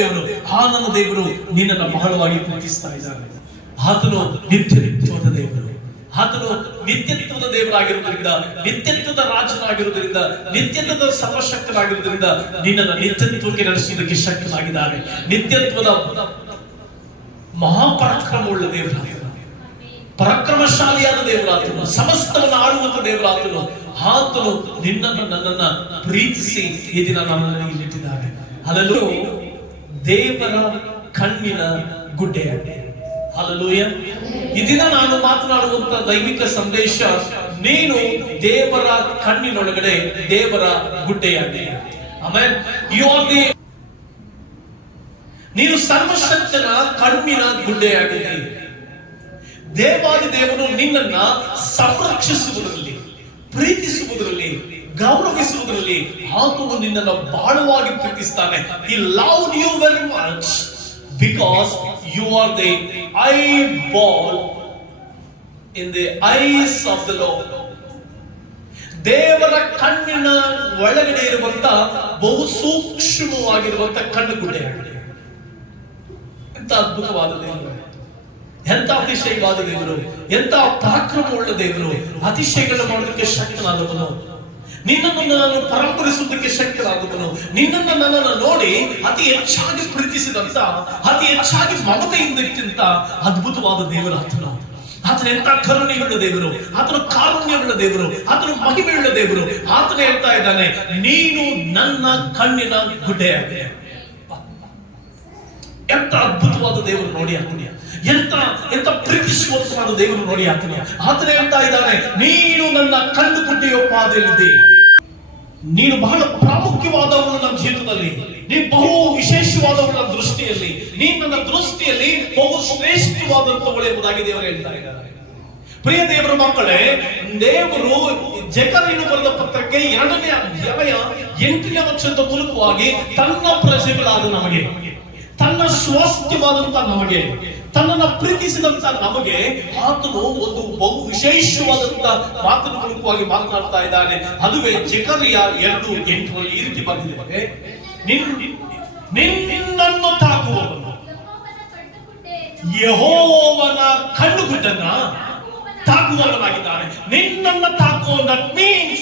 ದೇವರು. ಆ ನನ್ನ ದೇವರು ನಿನ್ನನ್ನು ಬಹಳವಾಗಿ ಪ್ರೀತಿಸ್ತಾ ಇದ್ದಾನೆ. ಆತನು ನಿತ್ಯತ್ವದ ದೇವರು, ಆತನು ನಿತ್ಯತ್ವದ ದೇವರಾಗಿರುವುದರಿಂದ, ನಿತ್ಯತ್ವದ ರಾಜನಾಗಿರುವುದರಿಂದ, ನಿತ್ಯತ್ವದ ಸರ್ವಶಕ್ತನಾಗಿರುವುದರಿಂದ ನಿನ್ನನ್ನು ನಿತ್ಯತ್ವಕ್ಕೆ ನಡೆಸುವುದಕ್ಕೆ ಶಕ್ತನಾಗಿದ್ದಾನೆ. ನಿತ್ಯತ್ವದ ಮಹಾಪರಾಕ್ರಮವುಳ್ಳ ದೇವರಾಗಿದ್ದಾನೆ, ಪರಾಕ್ರಮಶಾಲಿಯಾದ ದೇವರಾತನು, ಸಮಸ್ತವನ್ನು ಆಳುವಂತ ದೇವರಾತನು. ಆತನು ನಿನ್ನನ್ನು ನನ್ನನ್ನ ಪ್ರೀತಿಸಿ ಈ ದಿನ ನಮ್ಮನ್ನು ಇಟ್ಟಿದ್ದಾನೆ. ಅದನ್ನು ದೇವರ ಕಣ್ಣಿನ ಗುಡ್ಡೆಯಾಗಿದೆ. ಹಲ್ಲೆಲೂಯಾ. ಈ ದಿನ ನಾನು ಮಾತನಾಡುವಂತ ದೈವಿಕ ಸಂದೇಶ, ನೀನು ದೇವರ ಕಣ್ಣಿನೊಳಗಡೆ ದೇವರ ಗುಡ್ಡೆಯಾಗಿದೆ. ಆಮೇಲೆ ನೀನು ಸರ್ವಶಕ್ತನ ಕಣ್ಣಿನ ಗುಡ್ಡೆಯಾಗಿದೆ. ದೇವಾದಿ ದೇವನು ನಿನ್ನನ್ನ ಸಂರಕ್ಷಿಸುವುದರಲ್ಲಿ, ಪ್ರೀತಿಸುವುದರಲ್ಲಿ, ಗೌರವಿಸುವುದರಲ್ಲಿ ಆತನು ನಿನ್ನನ್ನು ಬಹಳವಾಗಿ ಪ್ರೀತಿಸ್ತಾನೆ. He loved you very much because you are the eyeball in the eyes of the Lord. ದೇವರ ಕಣ್ಣಿನ ಒಳಗಡೆ ಇರುವಂತ ಬಹು ಸೂಕ್ಷ್ಮವಾಗಿರುವಂತ ಕಣ್ಣುಗುಡ್ಡೆಯಾಗಿದೆ. ಎಂತ ಅದ್ಭುತವಾದ ದೇವರು, ಎಂತ ಅತಿಶಯವಾದ ದೇವರು, ಎಂತ ಪರಾಕ್ರಮವುಳ್ಳ ದೇವರು, ಅತಿಶಯಗಳನ್ನು ಮಾಡೋದಕ್ಕೆ ಶಕ್ತನಾದವನು, ನಿನ್ನನ್ನು ನಾನು ಪರಂಪರಿಸುವುದಕ್ಕೆ ಶಕ್ತನಾದವನು, ನಿನ್ನನ್ನು ನನ್ನನ್ನು ನೋಡಿ ಅತಿ ಹೆಚ್ಚಾಗಿ ಪ್ರೀತಿಸಿದಂತ, ಅತಿ ಹೆಚ್ಚಾಗಿ ಮಮತೆಯಿಂದ ಇಟ್ಟಂತ ಅದ್ಭುತವಾದ ದೇವರು ಆತನು. ಆತನ ಎಂತ ಕರುಣೆಯುಳ್ಳ ದೇವರು, ಆತನ ಕಾರುಣ್ಯವುಳ್ಳ ದೇವರು, ಆತನ ಮಹಿಮೆಯುಳ್ಳ ದೇವರು. ಆತನ ಹೇಳ್ತಾ ಇದ್ದಾನೆ, ನೀನು ನನ್ನ ಕಣ್ಣಿನ ಗುಡ್ಡೆಯಾಗಿದೆ. ಎಂತ ಅದ್ಭುತವಾದ ದೇವರು ನೋಡಿ ಆತನ, ಎಂತ ಪ್ರೀತಿಸುವಂತವಾದ ದೇವರು ನೋಡಿ ಆತನ. ಆತನ ಹೇಳ್ತಾ ಇದ್ದಾನೆ, ನೀನು ನನ್ನ ಕಣ್ಣು ಗುಡ್ಡೆಯ ಪಾದದಲ್ಲಿದ್ದೆ. ನೀನು ಬಹಳ ಪ್ರಾಮುಖ್ಯವಾದವಳು ನನ್ನ ಜೀವಿತದಲ್ಲಿ, ನೀನು ಬಹು ವಿಶೇಷವಾದವಳು ನನ್ನ ದೃಷ್ಟಿಯಲ್ಲಿ, ನೀನು ನನ್ನ ದೃಷ್ಟಿಯಲ್ಲಿ ಬಹು ಶ್ರೇಷ್ಠವಾದಂತವಳು ಎಂಬುದಾಗಿ ದೇವರು ಹೇಳ್ತಾ ಇದ್ದಾರೆ. ಪ್ರಿಯ ದೇವರ ಮಕ್ಕಳೇ, ದೇವರು ಜಕರೀಯನು ಬರೆದ ಪತ್ರಕ್ಕೆ 2ನೇ ಅಧ್ಯಾಯ 8ನೇ ವಚನದ ಮೂಲಕವಾಗಿ ತನ್ನ ಪ್ರಜೆಗಳಾದ ನಮಗೆ, ತನ್ನ ಸ್ವಾಸ್ಥ್ಯವಾದಂತ ನಮಗೆ, ತನ್ನನ್ನು ಪ್ರೀತಿಸಿದಂತ ನಮಗೆ ಆತನು ಒಂದು ಬಹು ವಿಶೇಷವಾದಂತ ಮಾತಿನ ಮೂಲಕವಾಗಿ ಮಾತನಾಡ್ತಾ ಇದ್ದಾನೆ. ಅದುವೇ ಜಕರೀಯ 2:8 ಈ ರೀತಿ ಬಂದಿದೆ, ನಿನ್ನನ್ನು ತಾಕುವವನು ಯೆಹೋವನ ಕಣ್ಣುಗುಡ್ಡನ್ನ ತಾಕುವವನಾಗಿದ್ದಾನೆ. ನಿನ್ನನ್ನು ತಾಕುವ, that means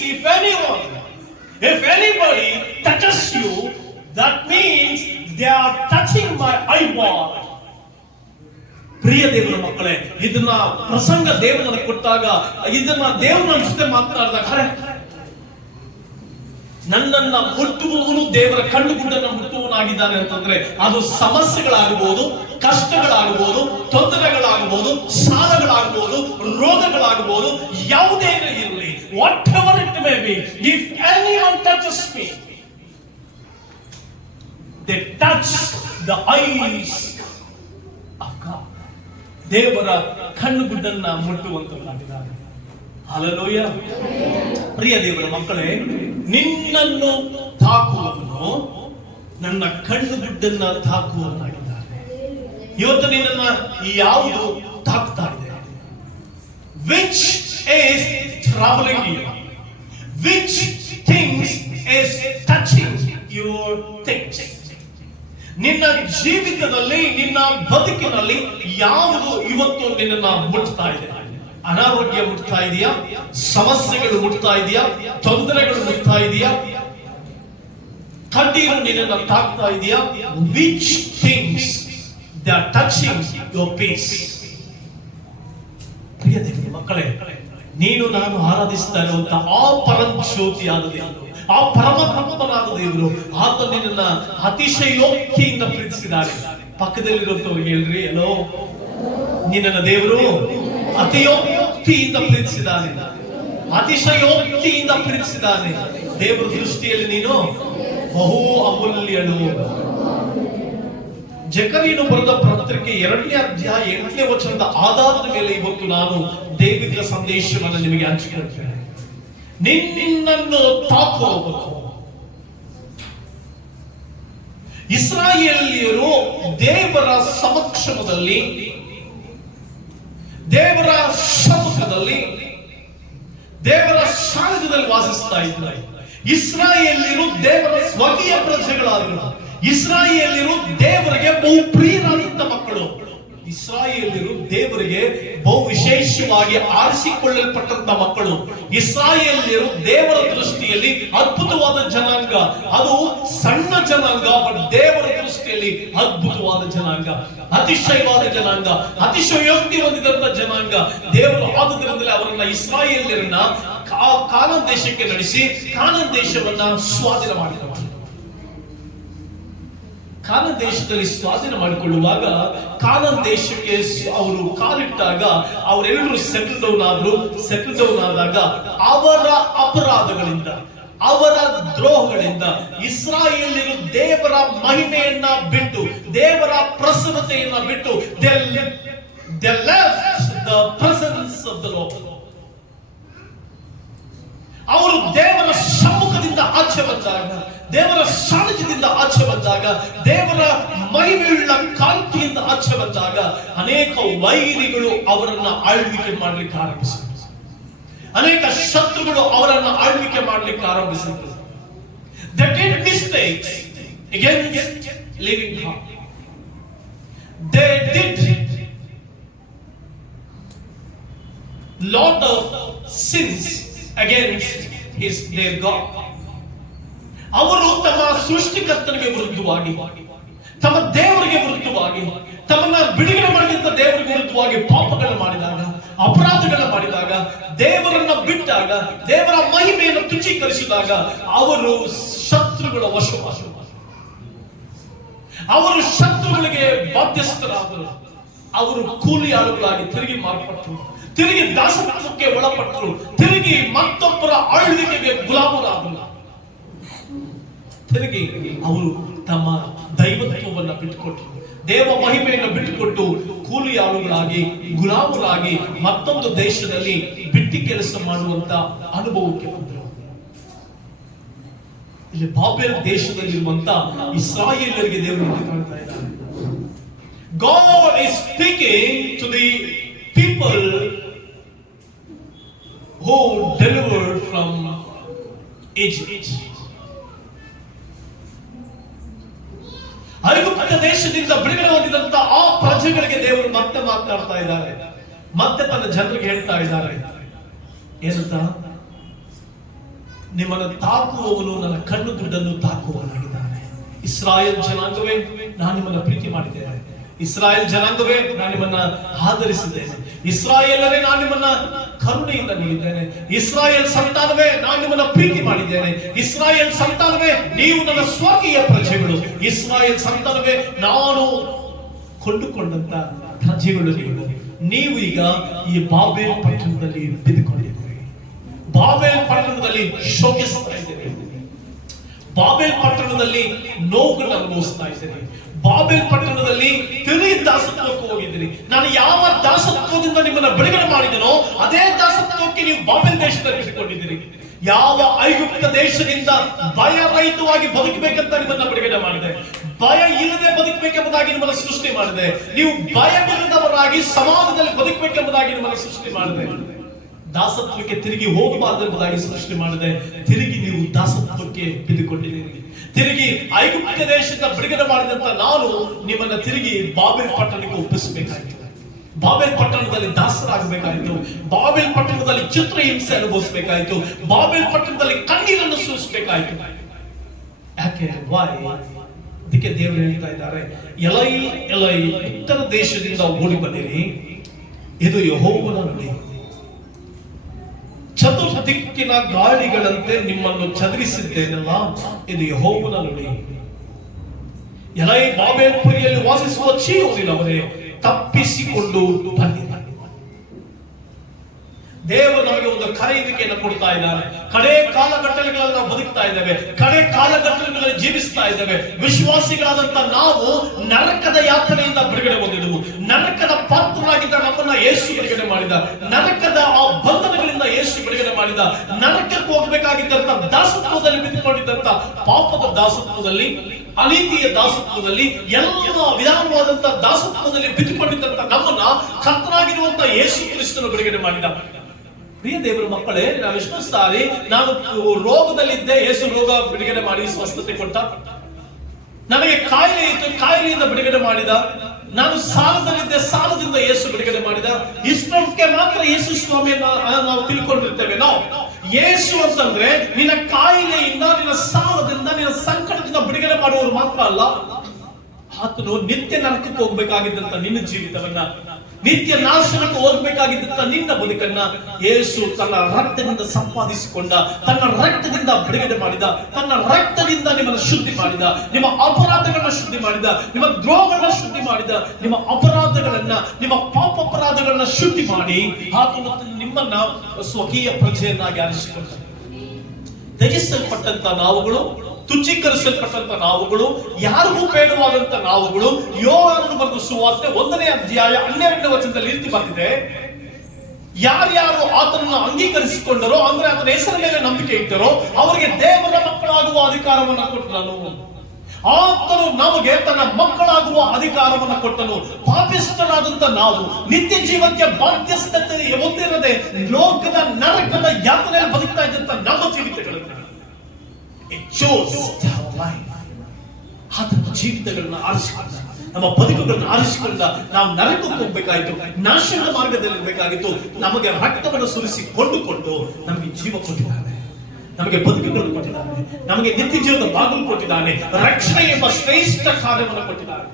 if anybody touches you, that means they are touching my eyeball. ಪ್ರಿಯ ದೇವರ ಮಕ್ಕಳೇ, ಇದನ್ನ ಪ್ರಸಂಗ ದೇವರನ್ನ ಕೊಟ್ಟಾಗ, ಇದನ್ನ ದೇವರ ಜೊತೆ ಮಾತನಾಡಿದಾಗ, ನನ್ನನ್ನ ಮುಟ್ಟುವವನು ದೇವರ ಕಣ್ಣುಗುಡ್ಡನ್ನ ಮುಟ್ಟುವವನಾಗಿದ್ದಾನೆ ಅಂತಂದ್ರೆ ಅದು ಸಮಸ್ಯೆಗಳಾಗಬಹುದು, ಕಷ್ಟಗಳಾಗಬಹುದು, ತೊಂದರೆಗಳಾಗಬಹುದು, ಸಾಲಗಳಾಗಬಹುದು, ರೋಗಗಳಾಗಬಹುದು, ಯಾವುದೇ ಇರಲಿ, what ever it may be, if anyone touches me, they touch the eyes of god. ದೇವರ ಕಣ್ಣುಗುಡ್ಡನ್ನ ಮುಟ್ಟುವಂತವನಾಗಿದ್ದಾನೆ. ಹಲ್ಲೆಲೂಯಾ. ಪ್ರಿಯ ದೇವರ ಮಕ್ಕಳೇ, ನಿನ್ನನ್ನು ತಾಕುವವನು ನನ್ನ ಕಣ್ಣುಗುಡ್ಡನ್ನ ತಾಕುವವನಾಗಿದ್ದಾನೆ. ಇವತ್ತು ನಿನ್ನನ್ನ ಯಾವುದು ತಾಕ್ತಾ ಇದೆ? Which is troubling you? Which things is touching your things? ನಿನ್ನ ಜೀವಿತದಲ್ಲಿ, ನಿನ್ನ ಬದುಕಿನಲ್ಲಿ ಯಾವುದು ಇವತ್ತು ನಿನ್ನನ್ನು ಮುಟ್ತಾ ಇದೆ? ಅನಾರೋಗ್ಯ ಮುಟ್ತಾ ಇದೆಯಾ? ಸಮಸ್ಯೆಗಳು ಮುಟ್ತಾ ಇದೆಯಾ? ತೊಂದರೆಗಳು ಮುಟ್ತಾ ಇದೆಯಾ? ಕಣ್ಣೀರು ನಿನ್ನನ್ನು ತಾಕ್ತಾ ಇದೆಯಾ? Which things they are touching your peace? ಪ್ರಿಯ ದೇವರ ಮಕ್ಕಳೇ, ನೀನು ನಾನು ಆರಾಧಿಸ್ತಾ ಇರುವಂತ ಆ ಪರಂಜ್ಯೋತಿಯಾದ ದೇವರು, ಆ ಪರಮತತ್ವನಾದ ದೇವರು, ಆತ ನಿನ್ನ ಅತಿಶಯೋಕ್ತಿಯಿಂದ ಪ್ರೀತಿಸಿದ್ದಾರೆ. ಪಕ್ಕದಲ್ಲಿರುವಂತವ್ರಿಗೆ ಹೇಳ್ರಿ, ಎಲ್ಲೋ ನಿನ್ನ ದೇವರು ಅತಿಯೋಕ್ತಿಯಿಂದ ಪ್ರೀತಿಸಿದ್ದಾನೆ, ಅತಿಶಯೋಕ್ತಿಯಿಂದ ಪ್ರೀತಿಸಿದ್ದಾನೆ. ದೇವರ ದೃಷ್ಟಿಯಲ್ಲಿ ನೀನು ಬಹು ಅಮೂಲ್ಯಳು. ಜಕರೀಯನು ಬರೆದ ಪತ್ರಿಕೆ 2ನೇ ಅಧ್ಯಾಯ 8ನೇ ವಚನದ ಆಧಾರದ ಮೇಲೆ ಇವತ್ತು ನಾನು ದೈವಿಕ ಸಂದೇಶವನ್ನು ನಿಮಗೆ ಹಂಚಿಕೊಳ್ತೇನೆ. ನಿನ್ನನ್ನು ತಾಕುವವನು. ಇಸ್ರಾಯೇಲ್ಯರು ದೇವರ ಸಮಕ್ಷಮದಲ್ಲಿ, ದೇವರ ಸಮ್ಮುಖದಲ್ಲಿ, ದೇವರ ಸಾನ್ನಿಧ್ಯದಲ್ಲಿ ವಾಸಿಸ್ತಾ ಇದ್ದಾರೆ. ಇಸ್ರಾಯೇಲ್ಯರು ದೇವರ ಸ್ವಕೀಯ ಪ್ರಜೆಗಳಾದರು. ಇಸ್ರಾಯೇಲ್ಯರು ದೇವರ ಪ್ರಿಯರಾದಂತ ಮಕ್ಕಳು. ಇಸ್ರಾಯೇಲ್ಯರು ದೇವರಿಗೆ ಬಹು ವಿಶೇಷವಾಗಿ ಆರಿಸಿಕೊಳ್ಳಲ್ಪಟ್ಟಂತ ಮಕ್ಕಳು. ಇಸ್ರಾಯೇಲ್ಯರು ದೇವರ ದೃಷ್ಟಿಯಲ್ಲಿ ಅದ್ಭುತವಾದ ಜನಾಂಗ. ಅದು ಸಣ್ಣ ಜನಾಂಗ, ಬಟ್ ದೇವರ ದೃಷ್ಟಿಯಲ್ಲಿ ಅದ್ಭುತವಾದ ಜನಾಂಗ, ಅತಿಶಯವಾದ ಜನಾಂಗ, ಅತಿಶಯೋಕ್ತಿ ಹೊಂದಿದಂತ ಜನಾಂಗ. ದೇವರು ಆದುದರಿಂದಲೇ ಅವರನ್ನ ಇಸ್ರಾಯೇಲ್ಯರನ್ನ ಕಾನಾನ್ ದೇಶಕ್ಕೆ ನಡೆಸಿ ಕಾನಾನ್ ದೇಶವನ್ನ ಸ್ವಾಧೀನ ಮಾಡಿದರು. ಕಾನಾನ್ ದೇಶದಲ್ಲಿ ಸ್ವಾಧೀನ ಮಾಡಿಕೊಳ್ಳುವಾಗ ಕಾನಾನ್ ದೇಶಕ್ಕೆ ಅವರು ಕಾಲಿಟ್ಟಾಗ ಅವರೆಲ್ಲರೂ ಸೆಟಲ್ ಡೌನ್ ಆದ್ರು. ಸೆಟಲ್ ಡೌನ್ ಆದಾಗ ಅವರ ಅಪರಾಧಗಳಿಂದ, ಅವರ ದ್ರೋಹಗಳಿಂದ ಇಸ್ರಾಯೇಲ್ಯರು ದೇವರ ಮಹಿಮೆಯನ್ನ ಬಿಟ್ಟು, ದೇವರ ಪ್ರಸನ್ನತೆಯನ್ನ ಬಿಟ್ಟು they left the presence of the Lord. ಅವರು ದೇವರ ಸಮ್ಮುಖದಿಂದ ಆಚೆ ಬಂದಾಗ, ದೇವರ ಸಾನ್ನಿಧ್ಯದಿಂದ ಆಚೆ ಬಂದಾಗ, ದೇವರ ಮಹಿಮೆಯುಳ್ಳ ಕಾಂತಿಯಿಂದ ಆಚೆ ಬಂದಾಗ ಅನೇಕ ವೈರಿಗಳು ಅವರನ್ನ ಆಳ್ವಿಕೆ ಮಾಡಲಿಕ್ಕೆ ಆರಂಭಿಸಿದರು. ಅನೇಕ ಶತ್ರುಗಳು ಅವರನ್ನ ಆಳ್ವಿಕೆ ಮಾಡಲಿಕ್ಕೆ ಆರಂಭಿಸಿದರು. They did mistakes against living God. They did lot of sins against their God. ಅವರು ತಮ್ಮ ಸೃಷ್ಟಿಕರ್ತನಿಗೆ ವಿರುದ್ಧವಾಗಿ, ತಮ್ಮ ದೇವರಿಗೆ ವಿರುದ್ಧವಾಗಿ, ತಮ್ಮನ್ನ ಬಿಡುಗಡೆ ಮಾಡಿದಂತ ದೇವರಿಗೆ ವಿರುದ್ಧವಾಗಿ ಪಾಪಗಳನ್ನು ಮಾಡಿದಾಗ, ಅಪರಾಧಗಳನ್ನು ಮಾಡಿದಾಗ, ದೇವರನ್ನ ಬಿಟ್ಟಾಗ, ದೇವರ ಮಹಿಮೆಯನ್ನು ತುಚ್ಛೀಕರಿಸಿದಾಗ ಅವರು ಶತ್ರುಗಳ ವಶವಾದರು. ಅವರು ಶತ್ರುಗಳಿಗೆ ಬಾಧ್ಯಸ್ಥರಾದರು. ಅವರು ಕೂಲಿ ಆಳುಗಳಾಗಿ ತಿರುಗಿ ಮಾರ್ಪಟ್ಟರು, ತಿರುಗಿ ದಾಸತ್ವಕ್ಕೆ ಒಳಪಟ್ಟರು, ತಿರುಗಿ ಮತ್ತೊಬ್ಬರ ಆಳ್ವಿಕೆಗೆ ಗುಲಾಮರಾದರು. ತಿರುಗಿ ಅವರು ತಮ್ಮ ದೈವತ್ವವನ್ನು ಬಿಟ್ಟುಕೊಟ್ಟರು, ದೇವ ಮಹಿಮೆಯನ್ನು ಬಿಟ್ಟುಕೊಟ್ಟು ಕೂಲಿ ಆಳುಗಳಾಗಿ, ಗುಲಾಮರಾಗಿ ಮತ್ತೊಂದು ದೇಶದಲ್ಲಿ ಬಿಟ್ಟಿ ಕೆಲಸ ಮಾಡುವಂತ ಅನುಭವಕ್ಕೆ ಬಂದರು. ಇಲ್ಲಿ ಬಾಬೆಲ್ ದೇಶದಲ್ಲಿರುವಂತ ಇಸ್ರಾಯೇಲರಿಗೆ ದೇವರು ಮಾತನಾಡ್ತಾ ಇದ್ದಾರೆ. God is speaking to the people who delivered from Egypt. ಐಗುಪ್ತ ದೇಶದಿಂದ ಬಿಡುಗಡೆ ಹೊಂದಿದಂತ ಆ ಪ್ರಜೆಗಳಿಗೆ ದೇವರು ಮತ್ತೆ ಮಾತನಾಡ್ತಾ ಇದ್ದಾರೆ. ಮತ್ತೆ ತನ್ನ ಜನರಿಗೆ ಹೇಳ್ತಾ ಇದ್ದಾರೆ ಏನಂತ? ನಿಮ್ಮನ್ನು ತಾಕುವವನು ನನ್ನ ಕಣ್ಣು ದುಡ್ಡನ್ನು ತಾಕುವವನಾಗಿದ್ದಾನೆ. ಇಸ್ರಾಯೇಲ್ ಜನಾಂಗವೇ, ನಾನು ನಿಮ್ಮನ್ನ ಪ್ರೀತಿ ಮಾಡಿದ್ದೇನೆ. ಇಸ್ರಾಯೇಲ್ ಜನಾಂಗವೇ, ನಾನು ನಿಮ್ಮನ್ನ ಆಧರಿಸಿದ್ದೇನೆ. ಇಸ್ರಾಯೇಲರೇ, ನಾನು ನಿಮ್ಮನ್ನ ಕರುಣೆಯಿಂದ ನೀಡಿದ್ದೇನೆ. ಇಸ್ರಾಯೇಲ್ ಸಂತಾನವೇ, ನಾನು ನಿಮ್ಮನ್ನ ಪ್ರೀತಿ ಮಾಡಿದ್ದೇನೆ. ಇಸ್ರಾಯೇಲ್ ಸಂತಾನವೇ, ನೀವು ನನ್ನ ಸ್ವಕೀಯ ಪ್ರಜೆಗಳು. ಇಸ್ರಾಯೇಲ್ ಸಂತಾನವೇ, ನಾನು ಕೊಂಡುಕೊಂಡಂತ ಪ್ರಜೆಗಳು ನೀವು. ನೀವು ಈಗ ಈ ಬಾಬೆಲ್ ಪಟ್ಟಣದಲ್ಲಿ ಬಿದ್ದುಕೊಂಡಿದ್ದೀರಿ. ಬಾಬೆಲ್ ಪಟ್ಟಣದಲ್ಲಿ ಶೋಕಿಸ್ತಾ ಇದ್ದೀರಿ. ಬಾಬೆಲ್ ಪಟ್ಟಣದಲ್ಲಿ ನೋವುಗಳನ್ನು ಅನುಭವಿಸ್ತಾ ಇದ್ದೀರಿ. ಬಾಬೆಲ್ ಪಟ್ಟಣದಲ್ಲಿ ತಿರುಗಿ ದಾಸತ್ವಕ್ಕೆ ಹೋಗಿದ್ದೀರಿ. ನಾನು ಯಾವ ದಾಸತ್ವದಿಂದ ನಿಮ್ಮನ್ನ ಬಿಡುಗಡೆ ಮಾಡಿದನೋ ಅದೇ ದಾಸತ್ವಕ್ಕೆ ನೀವು ಬಾಬೆಲ್ ದೇಶದಲ್ಲಿ ಬಿಟ್ಟುಕೊಂಡಿದ್ದೀರಿ. ಯಾವ ಐಗುಪ್ತ ದೇಶದಿಂದ ಭಯರಹಿತವಾಗಿ ಬದುಕಬೇಕಂತ ನಿಮ್ಮನ್ನ ಬಿಡುಗಡೆ ಮಾಡಿದೆ, ಭಯ ಇಲ್ಲದೆ ಬದುಕಬೇಕೆಂಬುದಾಗಿ ನಿಮ್ಮನ್ನ ಸೃಷ್ಟಿ ಮಾಡಿದೆ. ನೀವು ಭಯವಿಲ್ಲದವರಾಗಿ ಸಮಾಜದಲ್ಲಿ ಬದುಕಬೇಕೆಂಬುದಾಗಿ ನಿಮ್ಮನ್ನ ಸೃಷ್ಟಿ ಮಾಡಿದೆ. ದಾಸತ್ವಕ್ಕೆ ತಿರುಗಿ ಹೋಗಬಾರದೆಂಬುದಾಗಿ ಸೃಷ್ಟಿ ಮಾಡಿದೆ. ತಿರುಗಿ ನೀವು ದಾಸತ್ವಕ್ಕೆ ಬಿದ್ದುಕೊಂಡಿದ್ದೀರಿ. ತಿರುಗಿ ಐಗುಪ್ತ ದೇಶದಿಂದ ಬಿಡುಗಡೆ ಮಾಡಿದಂತ ನಾನು ನಿಮ್ಮನ್ನ ತಿರುಗಿ ಬಾಬೆಲ್ ಪಟ್ಟಣಕ್ಕೆ ಒಪ್ಪಿಸಬೇಕಾಯಿತು. ಬಾಬೆಲ್ ಪಟ್ಟಣದಲ್ಲಿ ದಾಸರಾಗಬೇಕಾಯಿತು. ಬಾಬೆಲ್ ಪಟ್ಟಣದಲ್ಲಿ ಚಿತ್ರಹಿಂಸೆ ಅನುಭವಿಸಬೇಕಾಯಿತು. ಬಾಬೆಲ್ ಪಟ್ಟಣದಲ್ಲಿ ಕಣ್ಣೀರನ್ನು ಸುರಿಸಬೇಕಾಯಿತು. ಯಾಕೆ? ಅದಕ್ಕೆ ದೇವರು ಹೇಳ್ತಾ ಇದ್ದಾರೆ, ಎಲೈ ಎಲೈ, ಉತ್ತರ ದೇಶದಿಂದ ಓಡಿ ಬಂದಿರಿ, ಇದು ಯೆಹೋವನ ನುಡಿ. ಚತುರ್ದಿಕ್ಕಿನ ಗಾಳಿಗಳಂತೆ ನಿಮ್ಮನ್ನು ಚದುರಿಸಿದ್ದೇನಲ್ಲ, ಇದು ಯೆಹೋವನ ನುಡಿ. ಎಲೈ ಬಾಬೆಲ್ ಪುರಿಯಲ್ಲಿ ವಾಸಿಸುವ ಚೀಯೋನಿನವರೇ, ತಪ್ಪಿಸಿಕೊಂಡು ಬನ್ನಿ. ದೇವರು ನಮಗೆ ಒಂದು ಕರೆಯುವಿಕೆಯನ್ನು ಕೊಡ್ತಾ ಇದ್ದಾನೆ. ಕಡೆ ಕಾಲಘಟ್ಟಗಳಲ್ಲಿ ನಾವು ಬದುಕ್ತಾ ಇದ್ದೇವೆ, ಕಡೆ ಕಾಲಘಟ್ಟಗಳಲ್ಲಿ ಜೀವಿಸ್ತಾ ಇದ್ದೇವೆ. ವಿಶ್ವಾಸಿಗಳಾದಂತ ನಾವು ನರಕದ ಯಾತನೆಯಿಂದ ಬಿಡುಗಡೆ ಹೊಂದಿದೆವು. ನರಕದ ಪಾತ್ರರಾಗಿದ್ದ ನಮ್ಮನ್ನ ಯೇಸು ಬಿಡುಗಡೆ ಮಾಡಿದ. ನರಕದ ಆ ಬಂಧನಗಳಿಂದ ಯೇಸು ಬಿಡುಗಡೆ ಮಾಡಿದ. ನರಕಕ್ಕೆ ಹೋಗಬೇಕಾಗಿದ್ದಂತ ದಾಸತ್ವದಲ್ಲಿ ಬಿದ್ದುಕೊಂಡಿದ್ದಂತ ಪಾಪದ ದಾಸತ್ವದಲ್ಲಿ, ಅನೀತಿಯ ದಾಸತ್ವದಲ್ಲಿ, ಎಲ್ಲ ವಿಧಾನವಾದಂತ ದಾಸತ್ವದಲ್ಲಿ ಬಿದ್ದುಕೊಂಡಿದ್ದಂತ ನಮ್ಮನ್ನ ಕರ್ತನಾಗಿರುವಂತ ಯೇಸು ಕ್ರಿಸ್ತನು ಬಿಡುಗಡೆ ಮಾಡಿದ. ಪ್ರಿಯ ದೇವರ ಮಕ್ಕಳೇ, ನಾವು ಎಷ್ಟೋ ಸಾರಿ ನಾನು ರೋಗದಲ್ಲಿದ್ದೆ, ಯೇಸು ರೋಗ ಬಿಡುಗಡೆ ಮಾಡಿ ಸ್ವಸ್ಥತೆ ಕೊಟ್ಟ. ನನಗೆ ಕಾಯಿಲೆ ಇತ್ತು, ಕಾಯಿಲೆಯಿಂದ ಬಿಡುಗಡೆ ಮಾಡಿದ. ನಾನು ಸಾಲದಲ್ಲಿದ್ದೆ, ಸಾಲದಿಂದ ಯೇಸು ಬಿಡುಗಡೆ ಮಾಡಿದ. ಇಷ್ಟಕ್ಕೆ ಮಾತ್ರ ಯೇಸು ಸ್ವಾಮಿಯನ್ನ ನಾವು ತಿಳ್ಕೊಂಡಿರ್ತೇವೆ. ನಾವು ಯೇಸು ಅಂತಂದ್ರೆ ನಿನ್ನ ಕಾಯಿಲೆಯಿಂದ, ನಿನ್ನ ಸಾಲದಿಂದ, ನಿನ್ನ ಸಂಕಟದಿಂದ ಬಿಡುಗಡೆ ಮಾಡುವವರು ಮಾತ್ರ ಅಲ್ಲ, ಆತನು ನಿತ್ಯ ನರಕಕ್ಕೆ ಹೋಗ್ಬೇಕಾಗಿದ್ದಂತ ನಿನ್ನ ಜೀವಿತವನ್ನ, ನಿತ್ಯ ನಾಶನಕ್ಕೆ ಹೋಗ್ಬೇಕಾಗಿದ್ದಂತ ನಿನ್ನ ಬದುಕನ್ನ ಯೇಸು ತನ್ನ ರಕ್ತದಿಂದ ಸಂಪಾದಿಸಿಕೊಂಡ, ತನ್ನ ರಕ್ತದಿಂದ ಬಿಡುಗಡೆ ಮಾಡಿದ, ತನ್ನ ರಕ್ತದಿಂದ ನಿಮ್ಮನ್ನು ಶುದ್ಧಿ ಮಾಡಿದ, ನಿಮ್ಮ ಅಪರಾಧಗಳನ್ನ ಶುದ್ಧಿ ಮಾಡಿದ, ನಿಮ್ಮ ದ್ರೋಹಗಳನ್ನ ಶುದ್ಧಿ ಮಾಡಿದ, ನಿಮ್ಮ ಅಪರಾಧಗಳನ್ನ, ನಿಮ್ಮ ಪಾಪ ಅಪರಾಧಗಳನ್ನ ಶುದ್ಧಿ ಮಾಡಿ ಆತನು ನಿಮ್ಮನ್ನ ಸ್ವಕೀಯ ಪ್ರಜೆಯನ್ನಾಗಿ ಆರಿಸಿಕೊಂಡ. ತ್ಯಜಿಸಲ್ಪಟ್ಟಂತ ನಾವುಗಳು, ತುಚ್ಛೀಕರಿಸಲ್ಪಟ್ಟಂತ ನಾವುಗಳು, ಯಾರಿಗೂ ಬೇಡವಾದಂತ ನಾವುಗಳು. ಯೋಹಾನನು ಬರೆದ ಸುವಾರ್ತೆ 1ನೇ ಅಧ್ಯಾಯ 12ನೇ ವಚನದಲ್ಲಿ ರೀತಿ ಬಂದಿದೆ, ಯಾರ್ಯಾರು ಆತನನ್ನು ಅಂಗೀಕರಿಸಿಕೊಂಡರೋ, ಅಂದ್ರೆ ಆತನ ಹೆಸರ ಮೇಲೆ ನಂಬಿಕೆ ಇಟ್ಟರೋ ಅವರಿಗೆ ದೇವರ ಮಕ್ಕಳಾಗುವ ಅಧಿಕಾರವನ್ನು ಕೊಟ್ಟನು. ಆತನು ನಮಗೆ ತನ್ನ ಮಕ್ಕಳಾಗುವ ಅಧಿಕಾರವನ್ನು ಕೊಟ್ಟನು. ಪಾಪಿಷ್ಠರಾದಂತ ನಾವು ನಿತ್ಯ ಜೀವಕ್ಕೆ ಬಾಧ್ಯಸ್ಥತೆ ಹೊಂದಿರದೆ ಲೋಕದ ನರಕದ ಯಾತನೆಯಲ್ಲಿ ಬದುಕ್ತಾ ಇದ್ದಂತ ನಮ್ಮ ಜೀವಿತಗಳನ್ನು ಆತನ ಜೀವಿತಗಳನ್ನ ಆರಿಸಿಕೊಂಡ, ನಮ್ಮ ಬದುಕುಗಳನ್ನು ಆರಿಸಿಕೊಂಡ. ನಾವು ನರಕಕ್ಕೆ ಹೋಗ್ಬೇಕಾಯ್ತು, ನಾಶದ ಮಾರ್ಗದಲ್ಲಿ ಬೇಕಾಗಿತ್ತು. ನಮಗೆ ರಕ್ತವನ್ನು ಸುರಿಸಿ ಕೊಂಡುಕೊಂಡು ನಮಗೆ ಜೀವ ಕೊಟ್ಟಿದ್ದಾನೆ, ನಮಗೆ ಬದುಕುಗಳನ್ನು ಕೊಟ್ಟಿದ್ದಾನೆ, ನಮಗೆ ನಿತ್ಯ ಜೀವನದ ಬಾಗಿಲು ಕೊಟ್ಟಿದ್ದಾನೆ, ರಕ್ಷಣೆ ಎಂಬ ಶ್ರೇಷ್ಠ ಕಾರ್ಯವನ್ನು ಕೊಟ್ಟಿದ್ದಾನೆ.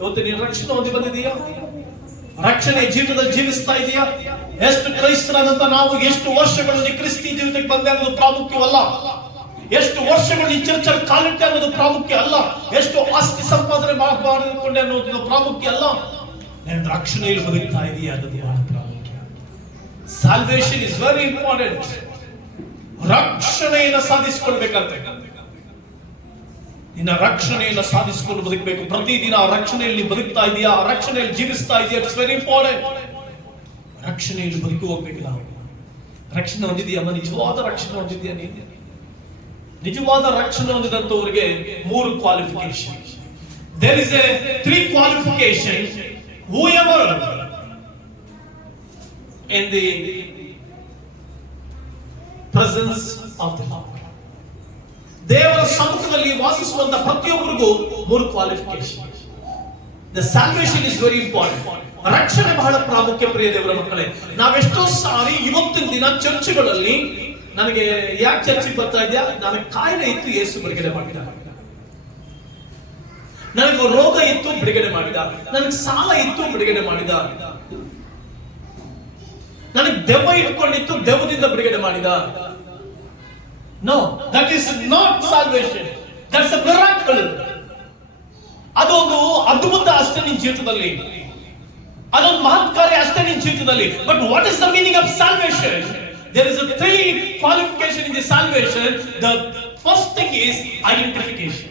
ಇವತ್ತು ನೀನು ರಕ್ಷಣೆ ಹೊಂದಿ ಬಂದಿದೆಯಾ? ರಕ್ಷಣೆ ಜೀವಿತದಲ್ಲಿ ಜೀವಿಸ್ತಾ ಇದೆಯಾ? ಎಷ್ಟು ಕ್ರೈಸ್ತರಾದಂತ ನಾವು ಎಷ್ಟು ವರ್ಷಗಳು ಕ್ರಿಸ್ತಿ ಜೀವಿತಕ್ಕೆ ಬಂದೆ ಅನ್ನೋದು ಪ್ರಾಮುಖ್ಯವಲ್ಲ. ಎಷ್ಟು ವರ್ಷಗಳು ಈ ಚರ್ಚಲ್ಲಿ ಕಾಲಿಟ್ಟೆ ಅನ್ನೋದು ಪ್ರಾಮುಖ್ಯ ಅಲ್ಲ. ಎಷ್ಟು ಆಸ್ತಿ ಸಂಪಾದನೆ ಮಾಡಿಕೊಂಡೆ ಅನ್ನೋದು ಪ್ರಾಮುಖ್ಯ ಅಲ್ಲ. ನೀನು ರಕ್ಷಣೆಯಲ್ಲಿ ಬದುಕ್ತಾ ಇದೆಯಾ ಅನ್ನೋದು ಬಹಳ ಪ್ರಾಮುಖ್ಯ. Salvation is very important. ರಕ್ಷಣೆಯನ್ನು ಸಾಧಿಸಿಕೊಳ್ಬೇಕಂತೆ, ನಿನ್ನ ರಕ್ಷಣೆಯನ್ನು ಸಾಧಿಸಿಕೊಂಡು ಬದುಕಬೇಕು. ಪ್ರತಿದಿನ ಆ ರಕ್ಷಣೆಯಲ್ಲಿ ಬದುಕ್ತಾ ಇದೆಯಾ, ಆ ರಕ್ಷಣೆಯಲ್ಲಿ ಜೀವಿಸ್ತಾ ಇದೆಯಾ? It's very important. ರಕ್ಷಣೆಯಲ್ಲಿ ಬದುಕು ಹೋಗ್ಬೇಕು. ನಾವು ರಕ್ಷಣೆ ಹೊಂದಿದೆಯಾ? ನಿಜವಾದ ರಕ್ಷಣೆ ಹೊಂದಿದೆಯಾ? ನೀನು ನಿಜವಾದ ರಕ್ಷಣೆ ಹೊಂದಿದಂತವರಿಗೆ 3 qualification. There is a 3 qualification. whoever in the presence of the Lord, ದೇವರ ಸಮ್ಮುಖದಲ್ಲಿ ವಾಸಿಸುವಂತ ಪ್ರತಿಯೊಬ್ಬರಿಗೂ 3 qualification. The salvation is very important. ರಕ್ಷಣೆ ಬಹಳ ಪ್ರಾಮುಖ್ಯ. ಪ್ರಿಯ ದೇವರ ಮಕ್ಕಳೇ, ನಾವೆಷ್ಟೋ ಸಾರಿ ಇವತ್ತಿನ ದಿನ ಚರ್ಚ್ಗಳಲ್ಲಿ ನನಗೆ ಯಾಕೆ ಚರ್ಚಿಗೆ ಬರ್ತಾ ಇದೆಯಾ, ನನಗೆ ಕಾಯಿಲೆ ಇತ್ತು, ಯೇಸು ಬಿಡುಗಡೆ ಮಾಡಿದ. ನನಗೆ ರೋಗ ಇತ್ತು, ಬಿಡುಗಡೆ ಮಾಡಿದ. ನನಗೆ ಸಾಲ ಇತ್ತು, ಬಿಡುಗಡೆ ಮಾಡಿದ. ನನಗೆ ದೆವ್ವ ಇಟ್ಕೊಂಡಿತ್ತು, ದೆವ್ವದಿಂದ ಬಿಡುಗಡೆ ಮಾಡಿದ. No, that is not salvation, that's a miracle. ಅದೊಂದು ಅದ್ಭುತ ಅಷ್ಟೇ ನಿನ್ನ ಜೀವಿತದಲ್ಲಿ, ಅದೊಂದು ಮಹತ್ ಕಾರ್ಯ ಅಷ್ಟೇ ನಿನ್ನ ಜೀವಿತದಲ್ಲಿ. But what is the meaning of salvation? There is a 3 qualification in the salvation. The first thing is identification.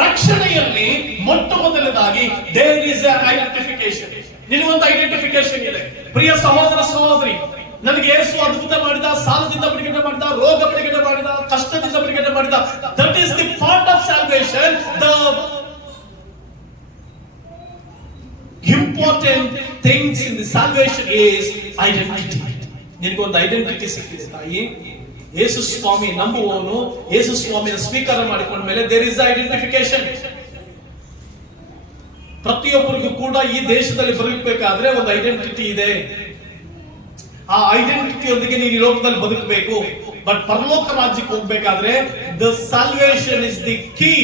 ರಕ್ಷಣೆಯಲ್ಲಿ ಮೊಟ್ಟ ಮೊದಲನೇದಾಗಿ there is a identification. ನಿನಗೊಂದು ಐಡೆಂಟಿಫಿಕೇಶನ್ ಇದೆ. ಪ್ರಿಯ ಸಹೋದರ ಸಹೋದರಿ, ನನಗೆ ಯೇಸು ಅದ್ಭುತ ಮಾಡಿದ, ಸಾಲದಿಂದ ಬಿಡುಗಡೆ ಮಾಡಿದ, ರೋಗ ಬಿಡುಗಡೆ ಮಾಡಿದ, ಕಷ್ಟದಿಂದ ಬಿಡುಗಡೆ ಮಾಡಿದ. That is the part of salvation. The important things in the salvation is identity. ನಿನಗೊಂದು ಐಡೆಂಟಿಟಿ ಸಿಕ್ಕಿದೆ ತಾಯಿ. ಯೇಸು ಸ್ವಾಮಿ ನಂಬುವವನು, ಯೇಸು ಸ್ವಾಮಿಯನ್ನು ಸ್ವೀಕಾರ ಮಾಡಿಕೊಂಡ ಮೇಲೆ ದೇರ್ ಇಸ್ ಐಡೆಂಟಿಫಿಕೇಶನ್. ಪ್ರತಿಯೊಬ್ಬರಿಗೂ ಕೂಡ ಈ ದೇಶದಲ್ಲಿ ಬದುಕಬೇಕಾದ್ರೆ ಒಂದು ಐಡೆಂಟಿಟಿ ಇದೆ. ಆ ಐಡೆಂಟಿಟಿಯೊಂದಿಗೆ ನೀನು ಈ ಲೋಕದಲ್ಲಿ ಬದುಕಬೇಕು. ಬಟ್ ಪರಲೋಕ ರಾಜ್ಯಕ್ಕೆ ಹೋಗ್ಬೇಕಾದ್ರೆ the salvation is the key.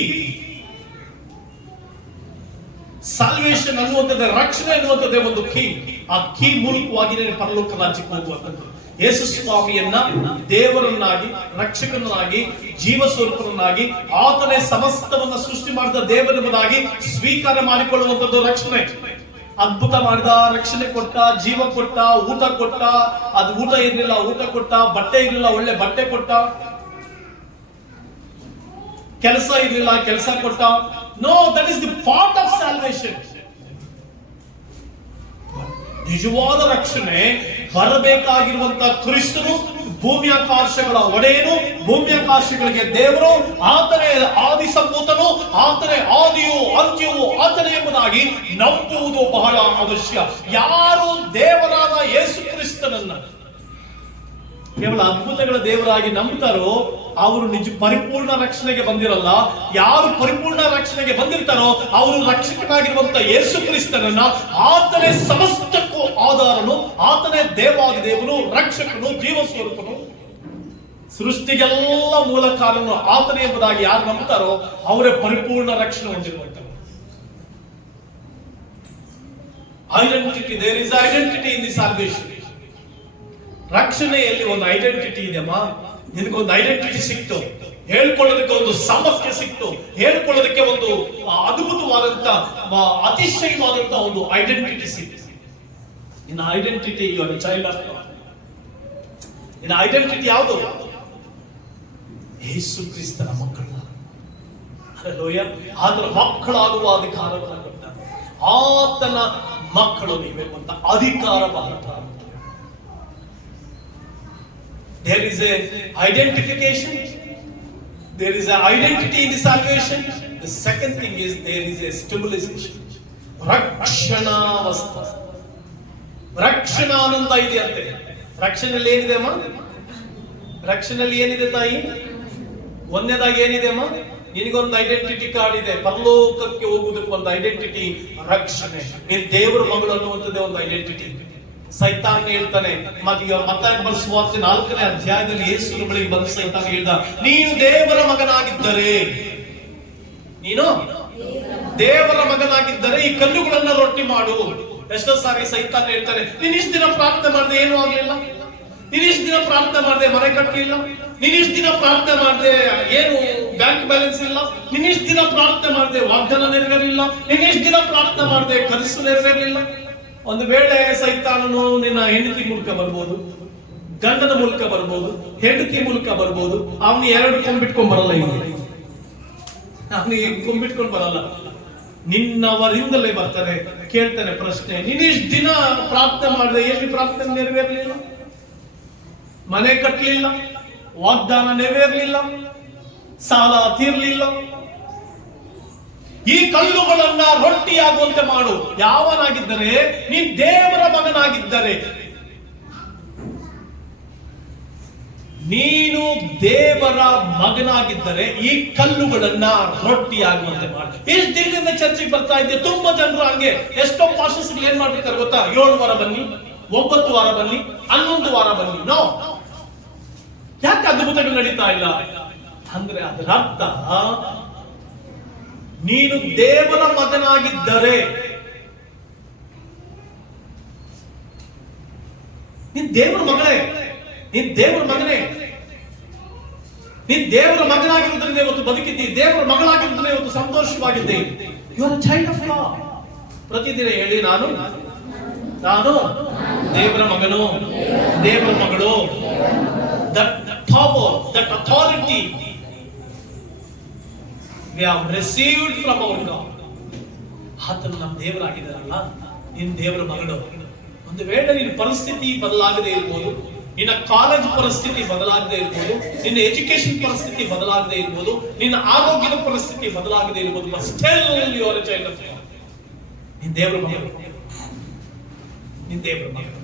Salvation ಅನ್ನುವಂಥದ್ದೇ, ರಕ್ಷಣೆ ಅನ್ನುವಂಥದ್ದೇ ಒಂದು ಕೀ. ಆ ಕೀ ಮೂಲಕವಾಗಿ ನೀನು ಪರಲೋಕ ರಾಜ್ಯಕ್ಕೆ ಹೋಗುವಂಥದ್ದು. ಯೇಸು ಸ್ವಾಮಿಯನ್ನ ದೇವರನ್ನಾಗಿ, ರಕ್ಷಕನಾಗಿ, ಜೀವ ಸ್ವರೂಪನಾಗಿ, ಆತನೇ ಸಮಸ್ತವನ್ನ ಸೃಷ್ಟಿ ಮಾಡಿದ ದೇವರೆಂಬುದಾಗಿ ಸ್ವೀಕಾರ ಮಾಡಿಕೊಳ್ಳುವಂಥದ್ದು ರಕ್ಷಣೆ. ಅದ್ಭುತ ಮಾಡಿದ, ರಕ್ಷಣೆ ಕೊಟ್ಟ, ಜೀವ ಕೊಟ್ಟ, ಊಟ ಕೊಟ್ಟ. ಅದು ಊಟ ಇರಲಿಲ್ಲ, ಊಟ ಕೊಟ್ಟ. ಬಟ್ಟೆ ಇರಲಿಲ್ಲ, ಒಳ್ಳೆ ಬಟ್ಟೆ ಕೊಟ್ಟ. ಕೆಲಸ ಇರಲಿಲ್ಲ, ಕೆಲಸ ಕೊಟ್ಟ. No, that is the part of salvation. ನಿಜವಾದ ರಕ್ಷಣೆ ಬರಬೇಕಾಗಿರುವಂತ ಕ್ರಿಸ್ತನು ಭೂಮಿಯಾಕಾಶಗಳ ಒಡೆಯನು, ಭೂಮಿಯಾಕಾಶಗಳಿಗೆ ದೇವರು, ಆತನೇ ಆದಿ ಸಂಭೂತನು, ಆತನೇ ಆದಿಯು ಅಂತ್ಯವು ಆತನೇ ಎಂಬುದಾಗಿ ನಂಬುವುದು ಬಹಳ ಅವಶ್ಯ. ಯಾರು ದೇವರಾದ ಯೇಸು ಕ್ರಿಸ್ತನನ್ನ ಕೇವಲ ಅದ್ಭುತಗಳ ದೇವರಾಗಿ ನಂಬ್ತಾರೋ ಅವರು ನಿಜ ಪರಿಪೂರ್ಣ ರಕ್ಷಣೆಗೆ ಬಂದಿರಲ್ಲ. ಯಾರು ಪರಿಪೂರ್ಣ ರಕ್ಷಣೆಗೆ ಬಂದಿರ್ತಾರೋ ಅವರು ರಕ್ಷಕನಾಗಿರುವಂತ ಯೇಸು ಕ್ರಿಸ್ತನನ್ನ, ಆತನೇ ಸಮಸ್ತಕ್ಕೂ ಆಧಾರನು, ಆತನೇ ದೇವಾದಿ ದೇವನು, ರಕ್ಷಕನು, ಜೀವ ಸ್ವರೂಪನು, ಸೃಷ್ಟಿಗೆಲ್ಲ ಮೂಲ ಕಾರಣನು ಆತನೇ ಎಂಬುದಾಗಿ ಯಾರು ನಂಬ್ತಾರೋ ಅವರೇ ಪರಿಪೂರ್ಣ ರಕ್ಷಣೆ ಹೊಂದಿರುವಂತ. Identity, there is identity in the salvation. ರಕ್ಷಣೆಯಲ್ಲಿ ಒಂದು ಐಡೆಂಟಿಟಿ ಇದೆಯಮ್ಮ. ನಿನಗೊಂದು ಐಡೆಂಟಿಟಿ ಸಿಕ್ತು, ಹೇಳ್ಕೊಳ್ಳೋದಕ್ಕೆ ಒಂದು ಸಾಮರ್ಥ್ಯ ಸಿಕ್ತು, ಹೇಳ್ಕೊಳ್ಳೋದಕ್ಕೆ ಒಂದು ಅದ್ಭುತವಾದಂತ ಅತಿಶಯವಾದಂತ ಒಂದು ಐಡೆಂಟಿಟಿ ಸಿಕ್ತು. ನಿನ್ನ identity, you are a child of God. ನಿನ್ನ ಐಡೆಂಟಿಟಿ ಯಾವುದು? ಯೇಸು ಕ್ರಿಸ್ತನ ಮಕ್ಕಳು. ಹಲ್ಲೆಲೂಯಾ. ಆತನ ಮಕ್ಕಳಾಗುವ ಅಧಿಕಾರವನ್ನು ಕೊಟ್ಟಾನೆ. ಆತನ ಮಕ್ಕಳು ನೀವೆಂಬಂತ ಅಧಿಕಾರ ಬರುತ್ತಾರೆ. There is a identification. There is an identity in the salvation. The second thing is there is a stabilization. ರಕ್ಷಣಾವಸ್ಥೆ. ರಕ್ಷಣಾನಂದ ಇದೆ ಅಂತೆ. ರಕ್ಷಣೆಯಲ್ಲಿ ಏನಿದೆ ಅಮ್ಮ? ರಕ್ಷಣೆಯಲ್ಲಿ ಏನಿದೆ ತಾಯಿ? ಒಂದನೇದಾಗಿ ಏನಿದೆ ಅಮ್ಮ? ನಿನಗೊಂದು ಐಡೆಂಟಿಟಿ ಕಾರ್ಡ್ ಇದೆ. ಪರಲೋಕಕ್ಕೆ ಹೋಗುವುದಕ್ಕೆ ಒಂದು ಐಡೆಂಟಿಟಿ ರಕ್ಷಣೆ. ನೀನು ದೇವರ ಮಗಳು ಅನ್ನುವಂಥದ್ದೇ ಒಂದು ಐಡೆಂಟಿಟಿ. ಸೈತಾನ್ ಹೇಳ್ತಾನೆ, ಮತ್ತಾಯ ಸುವಾರ್ತೆ 4ನೇ ಅಧ್ಯಾಯದಲ್ಲಿ ಯೇಸುವಿನ ಬಳಿಗೆ ಬಂದು ಸೈತಾನ್ ಹೇಳ್ದ, ನೀನು ದೇವರ ಮಗನಾಗಿದ್ದರೆ, ನೀನು ದೇವರ ಮಗನಾಗಿದ್ದರೆ ಈ ಕಲ್ಲುಗಳನ್ನ ರೊಟ್ಟಿ ಮಾಡು. ಎಷ್ಟೋ ಸಾರಿ ಸೈತಾನ್ ಹೇಳ್ತಾನೆ, ನೀನ್ ಇಷ್ಟು ದಿನ ಪ್ರಾರ್ಥನೆ ಮಾಡಿದೆ ಏನೂ ಆಗ್ಲಿಲ್ಲ, ನೀನ್ ಇಷ್ಟು ದಿನ ಪ್ರಾರ್ಥನೆ ಮಾಡಿದೆ ಮನೆ ಕಟ್ಟಲಿಲ್ಲ, ನೀನ್ ಇಷ್ಟು ದಿನ ಪ್ರಾರ್ಥನೆ ಮಾಡಿದೆ ಏನು ಬ್ಯಾಂಕ್ ಬ್ಯಾಲೆನ್ಸ್ ಇಲ್ಲ, ನೀನ್ ಇಷ್ಟು ದಿನ ಪ್ರಾರ್ಥನೆ ಮಾಡಿದೆ ವಾಗ್ದಾನ ನೆರವೇರಲಿಲ್ಲ, ನೀನ್ ಇಷ್ಟು ದಿನ ಪ್ರಾರ್ಥನೆ ಮಾಡಿದೆ ಕನಸು ನೆರವೇರಲಿಲ್ಲ. ಒಂದು ವೇಳೆ ಸೈತಾನನು ನಿನ್ನ ಹೆಂಡತಿ ಮೂಲಕ ಬರ್ಬೋದು, ಗಂಡನ ಮೂಲಕ ಬರ್ಬೋದು, ಹೆಂಡತಿ ಮೂಲಕ ಬರ್ಬೋದು. ಅವನು 2 ಕೊಂಬಿಟ್ಕೊಂಡ್ ಬರಲ್ಲ. ಅವನಿಗೆ ಕೊಂಬಿಟ್ಕೊಂಡ್ ಬರಲ್ಲ, ನಿನ್ನವರಿಂದಲೇ ಬರ್ತಾರೆ. ಕೇಳ್ತಾನೆ ಪ್ರಶ್ನೆ, ನೀನ್ ಇಷ್ಟು ದಿನ ಪ್ರಾರ್ಥನೆ ಮಾಡಿದೆ, ಎಲ್ಲಿ ಪ್ರಾರ್ಥನೆ ನೆರವೇರಲಿಲ್ಲ, ಮನೆ ಕಟ್ಟಲಿಲ್ಲ, ವಾಗ್ದಾನ ನೆರವೇರಲಿಲ್ಲ, ಸಾಲ ತೀರ್ಲಿಲ್ಲ, ಈ ಕಲ್ಲುಗಳನ್ನ ರೊಟ್ಟಿಯಾಗುವಂತೆ ಮಾಡು. ಯಾವನಾಗಿದ್ದರೆ? ನೀನ್ ದೇವರ ಮಗನಾಗಿದ್ದರೆ. ನೀನು ದೇವರ ಮಗನಾಗಿದ್ದರೆ ಈ ಕಲ್ಲುಗಳನ್ನ ರೊಟ್ಟಿಯಾಗುವಂತೆ ಮಾಡು. ಎಷ್ಟು ದಿನದಿಂದ ಚರ್ಚೆಗೆ ಬರ್ತಾ ಇದ್ದೆ, ತುಂಬಾ ಜನರು ಹಂಗೆ. ಎಷ್ಟೋ ಪಾಸ್ಟರ್ಸ್ಗಳು ಏನ್ ಮಾಡ್ಬಿಡ್ತಾರೆ ಗೊತ್ತಾ? 7 ವಾರ ಬನ್ನಿ, 9 ವಾರ ಬನ್ನಿ, 11 ವಾರ ಬನ್ನಿ. ನೋ, ಯಾಕೆ ಅದ್ಭುತಗಳು ನಡೀತಾ ಇಲ್ಲ ಅಂದ್ರೆ ಅದರ ಅರ್ಥ ನೀನು ದೇವರ ಮಗನಾಗಿದ್ದರೆ, ನೀನ್ ದೇವರ ಮಗಳೇ, ನೀನ್ ದೇವರ ಮಗನೇ, ನೀನ್ ದೇವರ ಮಗನಾಗಿರುವುದರಿಂದ ಇವತ್ತು ಬದುಕಿದ್ದಿ, ದೇವರ ಮಗಳಾಗಿರುವುದರಿಂದ ಇವತ್ತು ಸಂತೋಷವಾಗಿದ್ದೆ. You are a child of God. ಪ್ರತಿದಿನ ಹೇಳಿ, ನಾನು ದೇವರ ಮಗನು, ದೇವರ ಮಗಳು. That power, that authority we have received from our God. ಆತನು ನಮ್ಮ ದೇವರಾಗಿದ್ದಾರಲ್ಲ, ನಿನ್ನ ದೇವರ ಮಗಳು. ಒಂದು ವೇಳೆ ನಿನ್ನ ಪರಿಸ್ಥಿತಿ ಬದಲಾಗದೆ ಇರ್ಬೋದು, ನಿನ್ನ ಕಾಲೇಜ್ ಪರಿಸ್ಥಿತಿ ಬದಲಾಗದೆ ಇರ್ಬೋದು, ನಿನ್ನ ಎಜುಕೇಶನ್ ಪರಿಸ್ಥಿತಿ ಬದಲಾಗದೆ ಇರ್ಬೋದು, ನಿನ್ನ ಆರೋಗ್ಯದ ಪರಿಸ್ಥಿತಿ ಬದಲಾಗದೆ ಇರ್ಬೋದು, but still you are a child of God. ನಿನ್ನ ದೇವರ ಮಗಳು, ನಿನ್ನ ದೇವರ ಮಗಳು.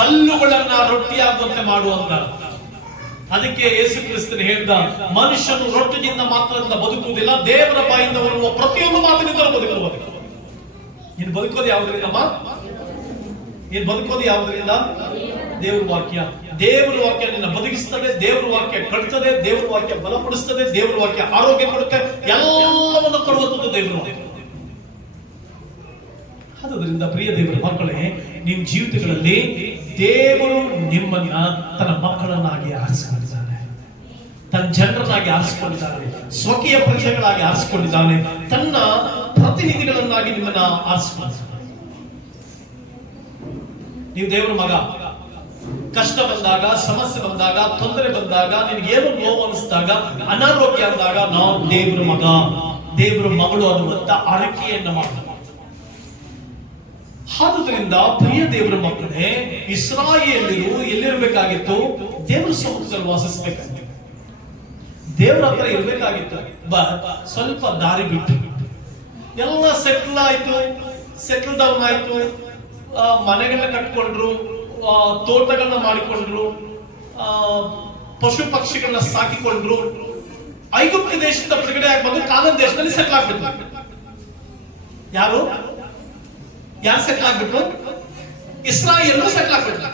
ಕಲ್ಲುಗಳನ್ನ ರೊಟ್ಟಿಯಾಗುವಂತೆ ಮಾಡುವಂತ. ಅದಕ್ಕೆ ಯೇಸು ಕ್ರಿಸ್ತನು ಹೇಳಿದ, ಮನುಷ್ಯನು ರೊಟ್ಟಿಯಿಂದ ಮಾತ್ರದಿಂದ ಬದುಕುವುದಿಲ್ಲ, ದೇವರ ಬಾಯಿಂದ ಬರುವ ಪ್ರತಿಯೊಂದು ಮಾತಿನಿಂದ ಬದುಕುವುದು. ನೀನು ಬದುಕೋದು ಯಾವುದರಿಂದಮ್ಮ? ನೀನು ಬದುಕೋದು ಯಾವುದರಿಂದ? ದೇವರ ವಾಕ್ಯ. ದೇವರ ವಾಕ್ಯ ನಿನ್ನ ಬದುಕಿಸ್ತದೆ, ದೇವರ ವಾಕ್ಯ ಕಟ್ತದೆ, ದೇವರ ವಾಕ್ಯ ಬಲಪಡಿಸ್ತದೆ, ದೇವರ ವಾಕ್ಯ ಆರೋಗ್ಯ ಕೊಡುತ್ತೆ, ಎಲ್ಲವನ್ನು ಕೊಡುವಂಥದ್ದು ದೇವರ ವಾಕ್ಯ. ಆದ್ದರಿಂದ ಪ್ರಿಯ ದೇವರ ಮಕ್ಕಳೇ, ನಿಮ್ಮ ಜೀವಿತಗಳಲ್ಲಿ ದೇವರು ನಿಮ್ಮನ್ನ ತನ್ನ ಮಕ್ಕಳನ್ನಾಗಿ ಆರಿಸಿಕೊಂಡಿದ್ದಾನೆ, ತನ್ನ ಜನರನ್ನಾಗಿ ಆರಿಸಿಕೊಂಡಿದ್ದಾನೆ, ಸ್ವಕೀಯ ಪ್ರಜೆಗಳಾಗಿ ಆರಿಸಿಕೊಂಡಿದ್ದಾನೆ, ತನ್ನ ಪ್ರತಿನಿಧಿಗಳನ್ನಾಗಿ ನಿಮ್ಮನ್ನ ಆರಿಸಿಕೊಂಡಿದ್ದಾನೆ. ನೀವು ದೇವರ ಮಗ. ಕಷ್ಟ ಬಂದಾಗ, ಸಮಸ್ಯೆ ಬಂದಾಗ, ತೊಂದರೆ ಬಂದಾಗ, ನಿನ್ಗೇನು ನೋವು ಅನಿಸಿದಾಗ, ಅನಾರೋಗ್ಯ ಅಂದಾಗ, ನಾವು ದೇವರ ಮಗ, ದೇವರ ಮಗಳು ಅನ್ನುವಂತ ಆರೈಕೆಯನ್ನ ಮಾಡ್ತಾರೆ. ಆದುದರಿಂದ ಪ್ರಿಯ ದೇವರ ಮಕ್ಕಳೇ, ಇಸ್ರಾಯೇಲ್ಯರು ಎಲ್ಲಿರ್ಬೇಕಾಗಿತ್ತು? ದೇವರ ಸಮ್ಮುಖದಲ್ಲಿ ವಾಸಿಸಬೇಕಾಗಿತ್ತು, ದೇವರ ಹತ್ರ ಇರ್ಬೇಕಾಗಿತ್ತು. ಸ್ವಲ್ಪ ದಾರಿ ಬಿಟ್ಟು ಎಲ್ಲ ಸೆಟ್ಲ್ ಆಯ್ತು, ಸೆಟ್ಲ್ ಡೌನ್ ಆಯ್ತು, ಮನೆಗಳನ್ನ ಕಟ್ಕೊಂಡ್ರು, ತೋಟಗಳನ್ನ ಮಾಡಿಕೊಂಡ್ರು, ಪಶು ಪಕ್ಷಿಗಳನ್ನ ಸಾಕಿಕೊಂಡ್ರು. ಐಗುಪ್ತ ದೇಶದ ಬಿಡುಗಡೆ ಆಗಿ ಬಂದು ಕಾನಾನ್ ದೇಶದಲ್ಲಿ ಸೆಟ್ಲ್ ಆಗ್ಬಿಟ್ರು. ಯಾರು ಸೆಟ್ಲ್ ಆಗ್ಬಿಟ್ರು? ಇಸ್ರಾಯೇಲ್ರು ಸೆಟ್ಲ್ ಆಗ್ಬಿಟ್ರು.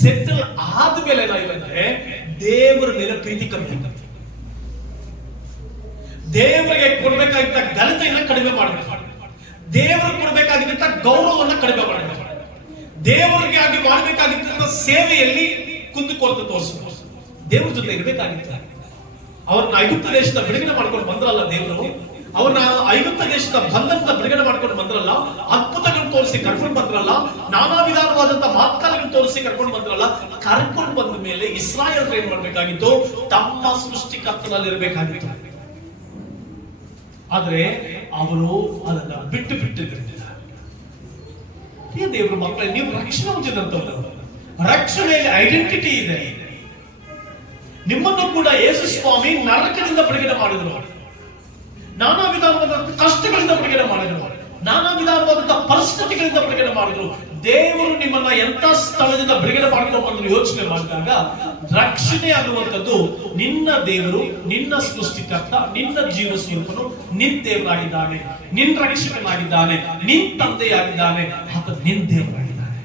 ಸೆಟ್ಲ್ ಆದ್ಮೇಲೆ ಏನಾಗಿದೆ, ದೇವರ ಮೇಲೆ ಪ್ರೀತಿ ಕಮ್ಮಿ ಆಗುತ್ತೆ. ದೇವರಿಗೆ ಕೊಡ್ಬೇಕಾಗಿದ್ದ ಘನತೆಯನ್ನ ಕಡಿಮೆ ಮಾಡಬೇಕು. ದೇವರಿಗೆ ಕೊಡ್ಬೇಕಾಗಿದ್ದ ಗೌರವವನ್ನು ಕಡಿಮೆ ಮಾಡಬೇಕು. ದೇವರಿಗೆ ಆಗಿ ಮಾಡಬೇಕಾಗಿದ್ದ ಸೇವೆಯಲ್ಲಿ ಕುಂದುಕೊರತೆ ತೋರಿಸಬೇಕು. ದೇವರ ಜೊತೆ ಇರಬೇಕಾಗಿತ್ತು. ಅವ್ರನ್ನ ಐಗುಪ್ತ ದೇಶದ ಬಿಡುಗಡೆ ಮಾಡ್ಕೊಂಡು ಬಂದ್ರಲ್ಲ ದೇವರು, ಅವ್ರನ್ನ ಐಗುಪ್ತ ದೇಶದ ಬಂಧನದ ಬಿಡುಗಡೆ ಮಾಡ್ಕೊಂಡು ಬಂದ್ರಲ್ಲ, ಅದ್ಭುತಗಳನ್ನು ತೋರಿಸಿ ಕರ್ಕೊಂಡು ಬಂದ್ರಲ್ಲ, ನಾನಾ ವಿಧಾನವಾದಂತ ಮಾತುಕತೆಗಳನ್ನು ತೋರಿಸಿ ಕರ್ಕೊಂಡು ಬಂದ್ರಲ್ಲ. ಕರ್ಕೊಂಡು ಬಂದ ಮೇಲೆ ಇಸ್ರಾಯೇಲ್ ಏನ್ ಮಾಡ್ಬೇಕಾಗಿತ್ತು? ತಮ್ಮ ಸೃಷ್ಟಿಕರ್ತನಲ್ಲಿ ಇರಬೇಕಾಗಿತ್ತು. ಆದ್ರೆ ಅವರು ಅದನ್ನ ಬಿಟ್ಟಿದ್ರಿಂದ. ದೇವರ ಮಕ್ಕಳೇ, ನೀವು ರಕ್ಷಣೆ ಹೊಂದಿದಂತವರು, ರಕ್ಷಣೆಯಲ್ಲಿ ಐಡೆಂಟಿಟಿ ಇದೆ. ನಿಮ್ಮನ್ನು ಕೂಡ ಯೇಸು ಸ್ವಾಮಿ ನರಕದಿಂದ ಬಿಡುಗಡೆ ಮಾಡಿದ್ರು, ನಾನಾ ವಿಧಾನವಾದಂತಹ ಕಷ್ಟಗಳಿಂದ ಬಿಡುಗಡೆ ಮಾಡಿದ್ರು, ನಾನಾ ವಿಧಾನವಾದಂತಹ ಪರಿಸ್ಥಿತಿಗಳಿಂದ ಬಿಡುಗಡೆ ಮಾಡಿದ್ರು. ದೇವರು ನಿಮ್ಮನ್ನ ಎಂತ ಸ್ಥಳದಿಂದ ಬಿಡುಗಡೆ ಮಾಡ್ಕೊಂಡು ಬಂದ್ರು ಯೋಚನೆ ಮಾಡಿದಾಗ, ರಕ್ಷಣೆ ಅನ್ನುವಂಥದ್ದು ನಿನ್ನ ದೇವರು, ನಿನ್ನ ಸೃಷ್ಟಿಕರ್ತ, ನಿನ್ನ ಜೀವ ಸ್ವರೂಪನು ನಿನ್ ದೇವರಾಗಿದ್ದಾನೆ, ನಿನ್ ರಕ್ಷಕನಾಗಿದ್ದಾನೆ, ನಿನ್ ತಂದೆಯಾಗಿದ್ದಾನೆ, ಆತ ನಿನ್ ದೇವರಾಗಿದ್ದಾನೆ.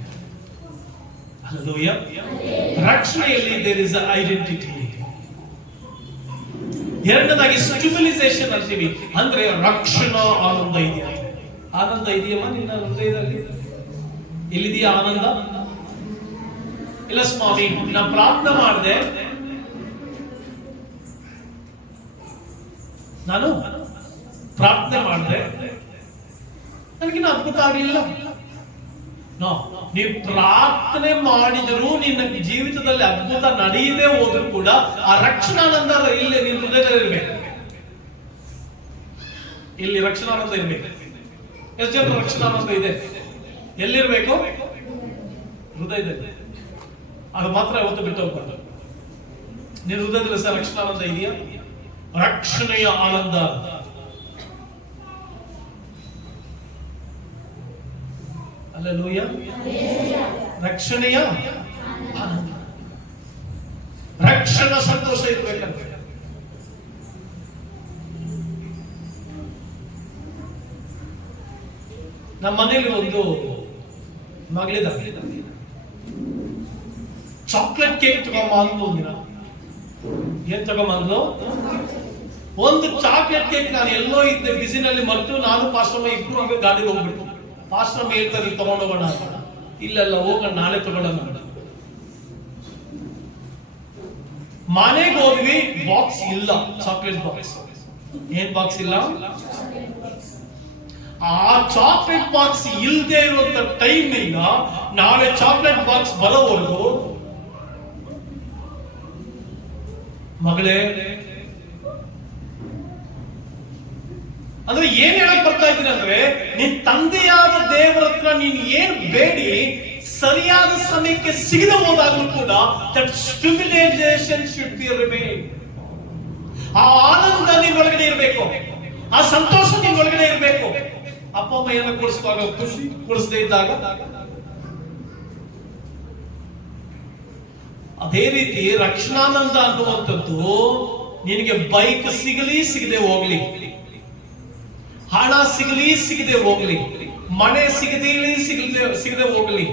ಹಲ್ಲೆಲೂಯಾ. ರಕ್ಷಣೆಯಲ್ಲಿ ದೇರ್ ಇಸ್ ಐಡೆಂಟಿಟಿ. ಎರಡನೇದಾಗಿ ಸ್ಟಿಮ್ಯುಲೈಸೇಷನ್ ಅಂತೀವಿ, ಅಂದ್ರೆ ರಕ್ಷಣಾ ಆನಂದ ಇದೆಯಾ? ಆನಂದ ಇದೆಯಮ್ಮ ನಿನ್ನ ಹೃದಯದಲ್ಲಿ? ಎಲ್ಲಿದೆಯಾ ಆನಂದ? ಇಲ್ಲ ಸ್ವಾಮಿ, ನಾ ಪ್ರಾರ್ಥನೆ ಮಾಡಿದೆ, ನಾನು ಪ್ರಾರ್ಥನೆ ಮಾಡಿದೆ, ನನಗಿನ್ನ ಅದ್ಭುತ ಆಗಲಿಲ್ಲ. ನೀವು ಪ್ರಾರ್ಥನೆ ಮಾಡಿದರೂ ನಿನ್ನ ಜೀವಿತದಲ್ಲಿ ಅದ್ಭುತ ನಡೆಯದೆ ಹೋದ್ರು ಕೂಡ ಆ ರಕ್ಷಣಾನಂದ ಇಲ್ಲಿ ನಿನ್ನ ಹೃದಯದಲ್ಲಿ ಇರ್ಬೇಕು. ಇಲ್ಲಿ ರಕ್ಷಣಾನಂದ ಇರ್ಬೇಕು. ಎಷ್ಟು ಜನ ರಕ್ಷಣಾನಂದ ಇದೆ? ಎಲ್ಲಿರ್ಬೇಕು? ಹೃದಯದಲ್ಲಿ. ಅದು ಮಾತ್ರ ಯಾವತ್ತು ಬಿಟ್ಟು ಹೋಗ್ಬಾರ್ದು. ನಿನ್ನ ಹೃದಯದಲ್ಲಿ ಸಹ ರಕ್ಷಣಾನಂದ ಇದೆಯಾ? ರಕ್ಷಣೆಯ ಆನಂದ. ಹಲ್ಲೆಲೂಯಾ. ರಕ್ಷಣೆಯ ಆನಂದ, ರಕ್ಷಣಾ ಸಂತೋಷ ಇರ್ಬೇಕಂತ. ನಮ್ಮ ಮನೇಲಿ ಒಂದು ಮಗಳಿದ, ಚಾಕ್ಲೇಟ್ ಕೇಕ್ ತಗೊಂಬ ಅಂದು ಒಂದಿನ. ಏನ್ ತಗೊಂಬಂದ್ಲು? ಒಂದು ಚಾಕ್ಲೇಟ್ ಕೇಕ್. ನಾನು ಎಲ್ಲೋ ಇದ್ದೆ, ಬಿಸಿನಲ್ಲಿ ಮರೆತು ನಾನು ಪಾಸ್ಟಮ್ಮ ಇಬ್ರು ಹಂಗೆ ಗಾಡಿಗೆ ಹೋಗ್ಬಿಟ್ಟು, ಪಾಸ್ಟಮ್ಮ ಹೇಳ್ತಾರೆ ತಗೊಂಡೋಗೋಣ. ಇಲ್ಲೆಲ್ಲ ಹೋಗೋಣ, ನಾಳೆ ತಗೊಳ್ಳೋಣ. ಮನೆಗೆ ಹೋದ್ವಿ, ಬಾಕ್ಸ್ ಇಲ್ಲ, ಚಾಕ್ಲೇಟ್ ಬಾಕ್ಸ್. ಏನ್ ಬಾಕ್ಸ್ ಇಲ್ಲ? ಆ ಚಾಕ್ಲೇಟ್ ಬಾಕ್ಸ್ ಇಲ್ಲದೆ ಇರುವಂತ ಟೈಮ್ ಇಂದ ನಾಳೆ ಚಾಕ್ಲೇಟ್ ಬಾಕ್ಸ್ ಬರೋವರೆಗೂ, ಮಗಳೇ, ಅಂದ್ರೆ ಏನ್ ಹೇಳಕ್ ಬರ್ತಾ ಇದ್ದೀನಿ ಅಂದ್ರೆ, ನಿನ್ ತಂದೆಯಾದ ದೇವರ ಹತ್ರ ನೀನ್ ಏನ್ ಬೇಡಿ ಸರಿಯಾದ ಸಮಯಕ್ಕೆ ಸಿಗದೆ ಹೋದಾಗ್ಲೂ ಕೂಡ that stimulation should be remain. ಆ ಆನಂದ ನಿನ್ನೊಳಗಡೆ ಇರಬೇಕು, ಆ ಸಂತೋಷ ನಿನ್ನೊಳಗಡೆ ಇರಬೇಕು. ಅಪ್ಪ ಅಮ್ಮ ಏನೋ ಕೊಡಿಸುವಾಗ ಖುಷಿ, ಕೊಡಿಸದೇ ಇದ್ದಾಗ ಅದೇ ರೀತಿ ರಕ್ಷಣಾನಂದ ಅನ್ನುವಂಥದ್ದು ನಿನಗೆ ಬೈಕ್ ಸಿಗಲಿ ಸಿಗದೆ ಹೋಗ್ಲಿ, ಹಣ ಸಿಗಲಿ ಸಿಗದೆ ಹೋಗ್ಲಿ, ಮನೆ ಸಿಗದೆ ಹೋಗ್ಲಿ,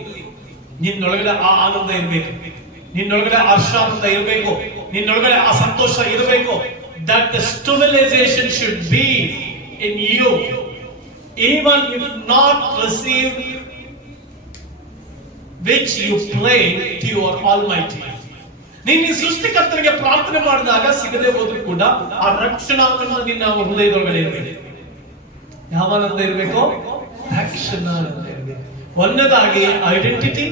ನಿನ್ನೊಳಗಡೆ ಆ ಆನಂದ ಇರಬೇಕು, ನಿನ್ನೊಳಗಡೆ ಹರ್ಷಾನಂದ ಇರಬೇಕು, ನಿನ್ನೊಳಗಡೆ ಆ ಸಂತೋಷ ಇರಬೇಕು. That the stimulisation should be in you, even if not received which you pray to your Almighty. ನೀನು ಸೃಷ್ಟಿಕರ್ತನಿಗೆ ಪ್ರಾರ್ಥನೆ ಮಾಡಿದಾಗ ಸಿಗದೆ ಹೋದ್ರೂ ಕೂಡ ಆ ರಕ್ಷಣಾನಂದ ನಿನ್ನ ಹೃದಯದೊಳಗಡೆ ಇರಬೇಕು. ಯಾವ ಆನಂದ ಇರಬೇಕು? ರಕ್ಷಣಾನಂದ ಇರಬೇಕು. ಒಂದನೇದಾಗಿ ಐಡೆಂಟಿಟಿ,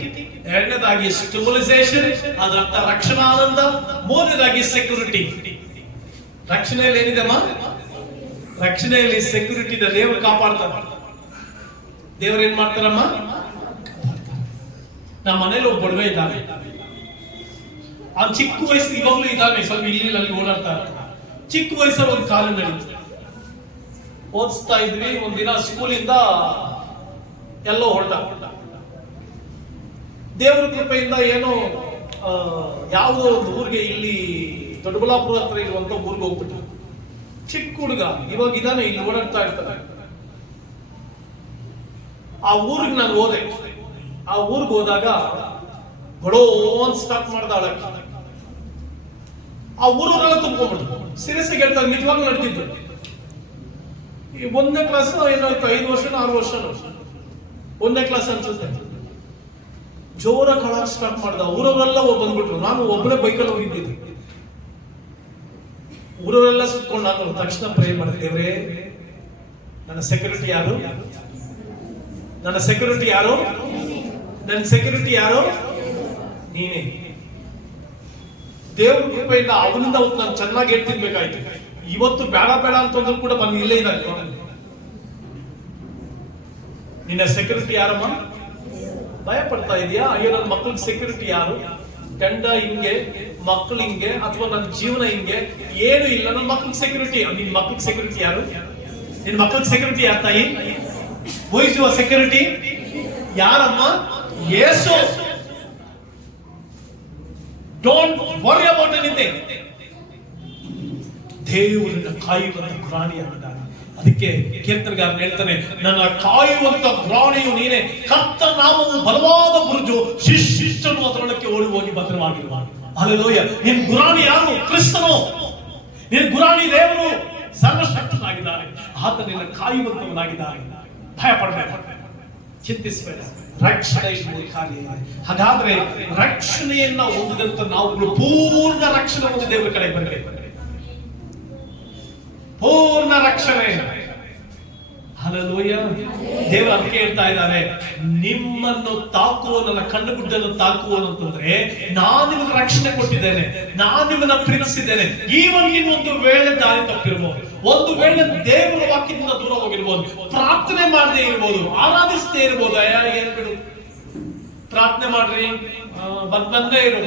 ಎರಡನೇದಾಗಿ ಸ್ಟಿಮ್ಯುಲೈಸೇಷನ್, ಅದರ ಅರ್ಥ ರಕ್ಷಣಾನಂದ, ಮೂರನೇದಾಗಿ ಸೆಕ್ಯೂರಿಟಿ. ರಕ್ಷಣೆಯಲ್ಲಿ ಏನಿದೆಮ್ಮ? ರಕ್ಷಣೆಯಲ್ಲಿ ಸೆಕ್ಯೂರಿಟಿ ಇದೆ. ದೇವರು ಕಾಪಾಡ್ತಾರೆ. ದೇವರು ಏನ್ ಮಾಡ್ತಾರಮ್ಮ? ನಮ್ಮ ಮನೇಲಿ ಒಬ್ಬ ಬಡವೆ ಇದ್ದಾನೆ. ಆ ಚಿಕ್ಕ ವಯಸ್ಸು ಇವಾಗಲೂ ಇದ್ದಾನೆ, ಸ್ವಲ್ಪ ಇಲ್ಲಿ ಅಲ್ಲಿ ಓಡಾಡ್ತಾರೆ. ಚಿಕ್ಕ ವಯಸ್ಸಲ್ಲಿ ಒಂದು ಕಾಲ ನಡೀತು. ಓದಿಸ್ತಾ ಇದ್ವಿ. ಒಂದಿನ ಸ್ಕೂಲಿಂದ ಎಲ್ಲೋ ಹೊರಟ. ದೇವರ ಕೃಪೆಯಿಂದ ಏನೋ ಯಾವುದೋ ಒಂದು ಊರಿಗೆ, ಇಲ್ಲಿ ದೊಡ್ಡಬಳ್ಳಾಪುರ ಹತ್ರ ಇರುವಂತ ಊರಿಗೆ ಹೋಗ್ಬಿಟ್ಟು, ಚಿಕ್ಕ ಹುಡುಗ ಇವಾಗ ಇದಾನೆ, ಇಲ್ಲಿ ಓಡಾಡ್ತಾ ಇರ್ತಾನೆ. ಆ ಊರಿಗೆ ನಾನು ಹೋದೆ. ಆ ಊರಿಗೆ ಹೋದಾಗ ಬಡೋ ಅಂತ ಸ್ಟಾರ್ಟ್ ಮಾಡ್ದ ಅಳಕ್ಕೆ. ಆ ಊರವರೆಲ್ಲ ತುಂಬ್ಕೊಂಡ್ಬಿಟ್ಟು ಸೀರಿಯಸ್ ಆಗಿ ಹೇಳ್ತಾರೆ, ನಿಜವಾಗ್ಲೂ ನಡೆದಿದ್ದು. ಈ 1ನೇ ಕ್ಲಾಸ್ ಏನಾಯ್ತು, 5 ವರ್ಷ 6 ವರ್ಷ 1ನೇ ಕ್ಲಾಸ್ ಅನ್ಸುತ್ತೆ. ಜೋರ ಕಳಕ್ ಸ್ಟಾರ್ಟ್ ಮಾಡ್ದ. ಊರವರೆಲ್ಲ ಬಂದ್ಬಿಟ್ರು. ನಾನು ಒಬ್ಬನೇ ಬೈಕಲ್ಲಿ ಹೋಗಿದ್ದೆ. ಊರವರೆಲ್ಲ ಸುತ್ಕೊಂಡು ನಾನು ತಕ್ಷಣ ಪ್ರೇ ಮಾಡಿದೆ, ದೇವರೇ ನನ್ನ ಸೆಕ್ಯೂರಿಟಿ ಯಾರು? ನನ್ನ ಸೆಕ್ಯೂರಿಟಿ ಯಾರು? ನನ್ನ ಸೆಕ್ಯೂರಿಟಿ ಯಾರು? ನೀನೇ. ದೇವ್ರ ಕೃಪೆಯಿಂದ ಅವನಿಂದ ಅವತ್ತು ನಾನು ಚೆನ್ನಾಗಿ ಹೇಳ್ತಿರ್ಬೇಕಾಯ್ತು. ಇವತ್ತು ಬೇಡ ಬೇಡ ಅಂತಂದ್ರು ಕೂಡ ಬಂದು ಇಲ್ಲೇ ಇದ್ದಾನೆ. ನಿನ್ನ ಸೆಕ್ಯೂರಿಟಿ ಯಾರಮ್ಮ? ಭಯ ಪಡ್ತಾ ಇದೆಯಾ? ಅಯ್ಯೋ ನನ್ನ ಮಕ್ಕಳಿಗೆ ಸೆಕ್ಯೂರಿಟಿ ಯಾರು? ಗಂಡ ಹಿಂಗೆ, ಮಕ್ಕಳು ಹಿಂಗೆ, ಅಥವಾ ನನ್ನ ಜೀವನ ಹಿಂಗೆ, ಏನು ಇಲ್ಲ. ನನ್ನ ಮಕ್ಕಳಿಗೆ ಸೆಕ್ಯೂರಿಟಿ. ನಿನ್ ಮಕ್ಕಳಿಗೆ ಸೆಕ್ಯೂರಿಟಿ ಯಾರು? ನಿನ್ ಮಕ್ಕಳಿಗೆ ಸೆಕ್ಯೂರಿಟಿ ಯಾರು ತಾಯಿ? Who is your security? ಯಾರಮ್ಮ? Yesu. Don't worry about anything. ದೇವರನ್ನ ಕಾಯುವಂತ ಪ್ರಾಣಿಯಾಗಿದ್ದಾನೆ. ಅದಕ್ಕೆ ಕೀರ್ತನೆಗಾರನು ಹೇಳ್ತಾನೆ, ನನ್ನ ಕಾಯುವಂತ ಪ್ರಾಣಿಯು ನೀನೆ, ಕರ್ತನ ನಾಮವು ಬಲವಾದ ಬುರುಜು, ಶಿಷ್ಟನು ಅದರೊಳಕ್ಕೆ ಓಡಿ ಹೋಗಿ ಭದ್ರವಾಗಿರುವ. ಹಲ್ಲೆಲೂಯಾ. ನಿನ್ ಗುರಾಣಿ ಯಾರು? ಕ್ರಿಸ್ತನು. ನಿನ್ ಗುರಾಣಿ ದೇವರು ಸರ್ವಶಕ್ತನಾಗಿದ್ದಾನೆ. ಆತ ನಿನ್ನ ಕಾಯುವಂತವನಾಗಿದ್ದಾನೆ. ಭಯ ಪಡಬೇಡ, ಚಿಂತಿಸಬೇಡ. ರಕ್ಷಣೆ ಕಾರ್ಯ ಇದೆ. ಹಾಗಾದ್ರೆ ರಕ್ಷಣೆಯನ್ನ ಹೊಂದಿದಂತ ನಾವು ಪೂರ್ಣ ರಕ್ಷಣೆ ಒಂದು ದೇವರ ಕಡೆ ಬರಬೇಕು. ಪೂರ್ಣ ರಕ್ಷಣೆ. ಹಲ್ಲೆಲೂಯಾ. ದೇವರು ಅದಕ್ಕೆ ಹೇಳ್ತಾ ಇದ್ದಾರೆ, ನಿಮ್ಮನ್ನು ತಾಕುವ, ನನ್ನ ಕಣ್ಣು ಗುಡ್ಡನ್ನು ತಾಕುವನು ಅಂತಂದ್ರೆ, ನಾನು ನಿಮಗೆ ರಕ್ಷಣೆ ಕೊಟ್ಟಿದ್ದೇನೆ, ನಾನು ನಿಮ್ಮನ್ನ ಪ್ರೀತಿಸಿದ್ದೇನೆ. ಈವನ್ ನೀನು ಒಂದು ವೇಳೆ ದಾರಿ ತಪ್ಪಿರ್ಬೋದು, ಒಂದು ವೇಳೆ ದೇವರ ವಾಕ್ಯದಿಂದ ದೂರ ಹೋಗಿರ್ಬೋದು, ಪ್ರಾರ್ಥನೆ ಮಾಡದೆ ಇರ್ಬೋದು, ಆರಾಧಿಸದೇ ಇರ್ಬೋದು. ಏನ್ ಬಿಡು, ಪ್ರಾರ್ಥನೆ ಮಾಡ್ರಿ, ಬಂದೇ ಇರು.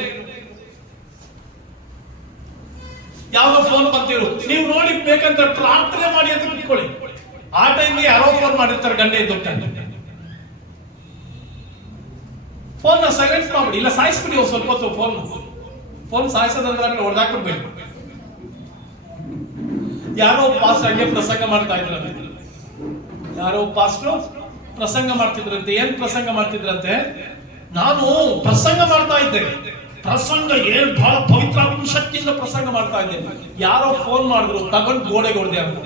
ಯಾವ್ದೋ ಫೋನ್ ಬಂದಿರು, ನೀವು ನೋಡಿ ಬೇಕಂದ್ರೆ ಪ್ರಾರ್ಥನೆ ಮಾಡಿ ಅಂತ ಕುತ್ಕೊಳ್ಳಿ. ಆ ಟೈಮ್ಗೆ ಯಾರೋ ಫೋನ್ ಮಾಡಿರ್ತಾರೆ, ಗಂಡ ಎದ್ದು ಫೋನ್ ಸೈಲೆಂಟ್ ಮಾಡ್ಬಿಡಿ, ಇಲ್ಲ ಸಾಯಿಸ್ಬಿಡಿ ಸ್ವಲ್ಪ ಹೊತ್ತು. ಫೋನ್ ಸಾಯಿಸೋದಂದ್ರೆ ಹೊಡೆದಾಕ್ಬಿಡ್ಬೇಕು. ಯಾರೋ ಪಾಸ್ ಹಂಗೆ ಪ್ರಸಂಗ ಮಾಡ್ತಾ ಇದ್ರಂತೆ. ಯಾರೋ ಪಾಸ್ಟ್ರು ಪ್ರಸಂಗ ಮಾಡ್ತಿದ್ರಂತೆ. ಏನ್ ಪ್ರಸಂಗ ಮಾಡ್ತಿದ್ರಂತೆ? ನಾನು ಪ್ರಸಂಗ ಮಾಡ್ತಾ ಇದ್ದೆ. ಪ್ರಸಂಗ ಏನ್ ಬಹಳ ಪವಿತ್ರ ಶಕ್ತಿಯಿಂದ ಪ್ರಸಂಗ ಮಾಡ್ತಾ ಇದ್ದೆ. ಯಾರೋ ಫೋನ್ ಮಾಡಿದ್ರು, ತಗೊಂಡು ಗೋಡೆಗೆ ಹೊಡೆದೆ ಅಂತ.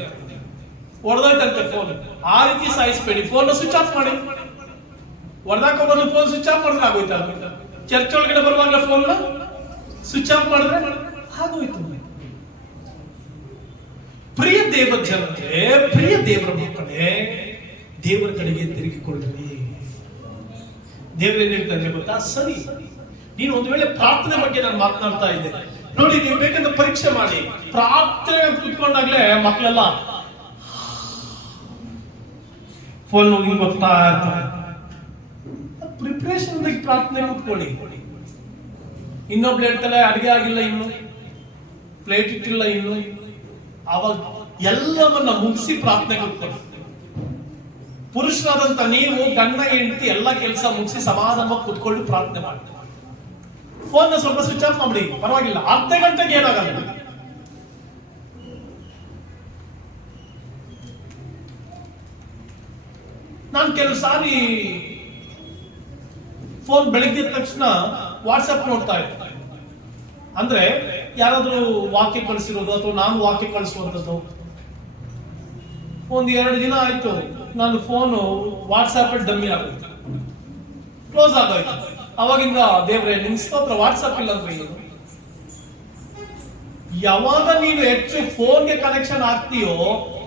ಹೊಡೆದೋಯ್ತಂತೆ ಫೋನ್. ಆ ರೀತಿ ಸಾಯಿಸ್ಬೇಡಿ, ಫೋನ್ ಸ್ವಿಚ್ ಆಫ್ ಮಾಡಿ. ಹೊಡೆದಾಕ ಬರಲು ಫೋನ್ ಸ್ವಿಚ್ ಆಫ್ ಮಾಡಿದ್ರೆ ಆಗೋಯ್ತಲ್ಲ. ಚರ್ಚ್ ಒಳಗಡೆ ಬರುವಾಗ ಫೋನ್ ಸ್ವಿಚ್ ಆಫ್ ಮಾಡಿದ್ರೆ ಆಗೋಯ್ತು. ಪ್ರಿಯ ದೇವ ಜನತೆ, ಪ್ರಿಯ ದೇವರ ಮಕ್ಕಳೇ, ದೇವರ ಕಡೆಗೆ ತಿರುಗಿಕೊಳ್ಳ್ರಿ. ದೇವರೇನು ಹೇಳ್ತಾರೆ ಗೊತ್ತಾ? ಸರಿ, ನೀನು ಒಂದು ವೇಳೆ ಪ್ರಾರ್ಥನೆ ಬಗ್ಗೆ ನಾನು ಮಾತನಾಡ್ತಾ ಇದ್ದೆ ನೋಡಿ, ನೀವು ಬೇಕಂದ್ರೆ ಪರೀಕ್ಷೆ ಮಾಡಿ. ಪ್ರಾರ್ಥನೆ ಕುತ್ಕೊಂಡಾಗ್ಲೇ ಮಕ್ಕಳೆಲ್ಲ ಫೋನ್ ಗೊತ್ತಾ ಇರ್ತಾರೆ. ಪ್ರಿಪರೇಷನ್ ಪ್ರಾರ್ಥನೆ ಕುತ್ಕೊಳ್ಳಿ. ಇನ್ನೊಬ್ಳು ಹೇಳ್ತಾಳೆ, ಅಡಿಗೆ ಆಗಿಲ್ಲ ಇನ್ನು, ಪ್ಲೇಟ್ ಇಟ್ಟಿಲ್ಲ ಇನ್ನು. ಅವಾಗ ಎಲ್ಲವನ್ನ ಮುಗಿಸಿ ಪ್ರಾರ್ಥನೆ ಕುತ್ಕೊಳ್ಳಿ. ಪುರುಷರಾದಂತ ನೀವು ಗಂಡ ಹೆಂಡತಿ ಎಲ್ಲ ಕೆಲಸ ಮುಗಿಸಿ ಸಮಾಧಾನವಾಗಿ ಕುತ್ಕೊಂಡು ಪ್ರಾರ್ಥನೆ ಮಾಡಿ. ಫೋನ್ ಸ್ವಲ್ಪ ಸ್ವಿಚ್ ಆಫ್ ಮಾಡಿ, ಪರವಾಗಿಲ್ಲ. ಅರ್ಧ ಗಂಟೆಗೆ ಏನಾಗಲ್ಲ. ನಾನು ಕೆಲವು ಸಾರಿ ಫೋನ್ ಬೆಳಿಗ್ಗೆ ತಕ್ಷಣ ವಾಟ್ಸ್ಆಪ್ ನೋಡ್ತಾ ಇದ್ದೆ. ಅಂದ್ರೆ ಯಾರಾದ್ರೂ ವಾಕ್ಯ ಕಳಿಸಿರೋದು ಅಥವಾ ನಾನು ವಾಕ್ಯ ಕಳಿಸುವಂಥದ್ದು. ಒಂದು 2 ದಿನ ಆಯ್ತು, ನಾನು ಫೋನು ವಾಟ್ಸ್ಆಪ್ ಡಮ್ಮಿ ಆಗೋಯ್ತು, ಕ್ಲೋಸ್ ಆಗೋಯ್ತು. ಅವಾಗಿಂದ ದೇವ್ರೆ ನಿನ್ ಸ್ತೋತ್ರ, ವಾಟ್ಸ್ಆಪ್ ಇಲ್ಲ ಅಂದ್ರೆ ಏನು? ಯಾವಾಗ ನೀನು ಹೆಚ್ಚು ಫೋನ್ಗೆ ಕನೆಕ್ಷನ್ ಆಗ್ತೀಯೋ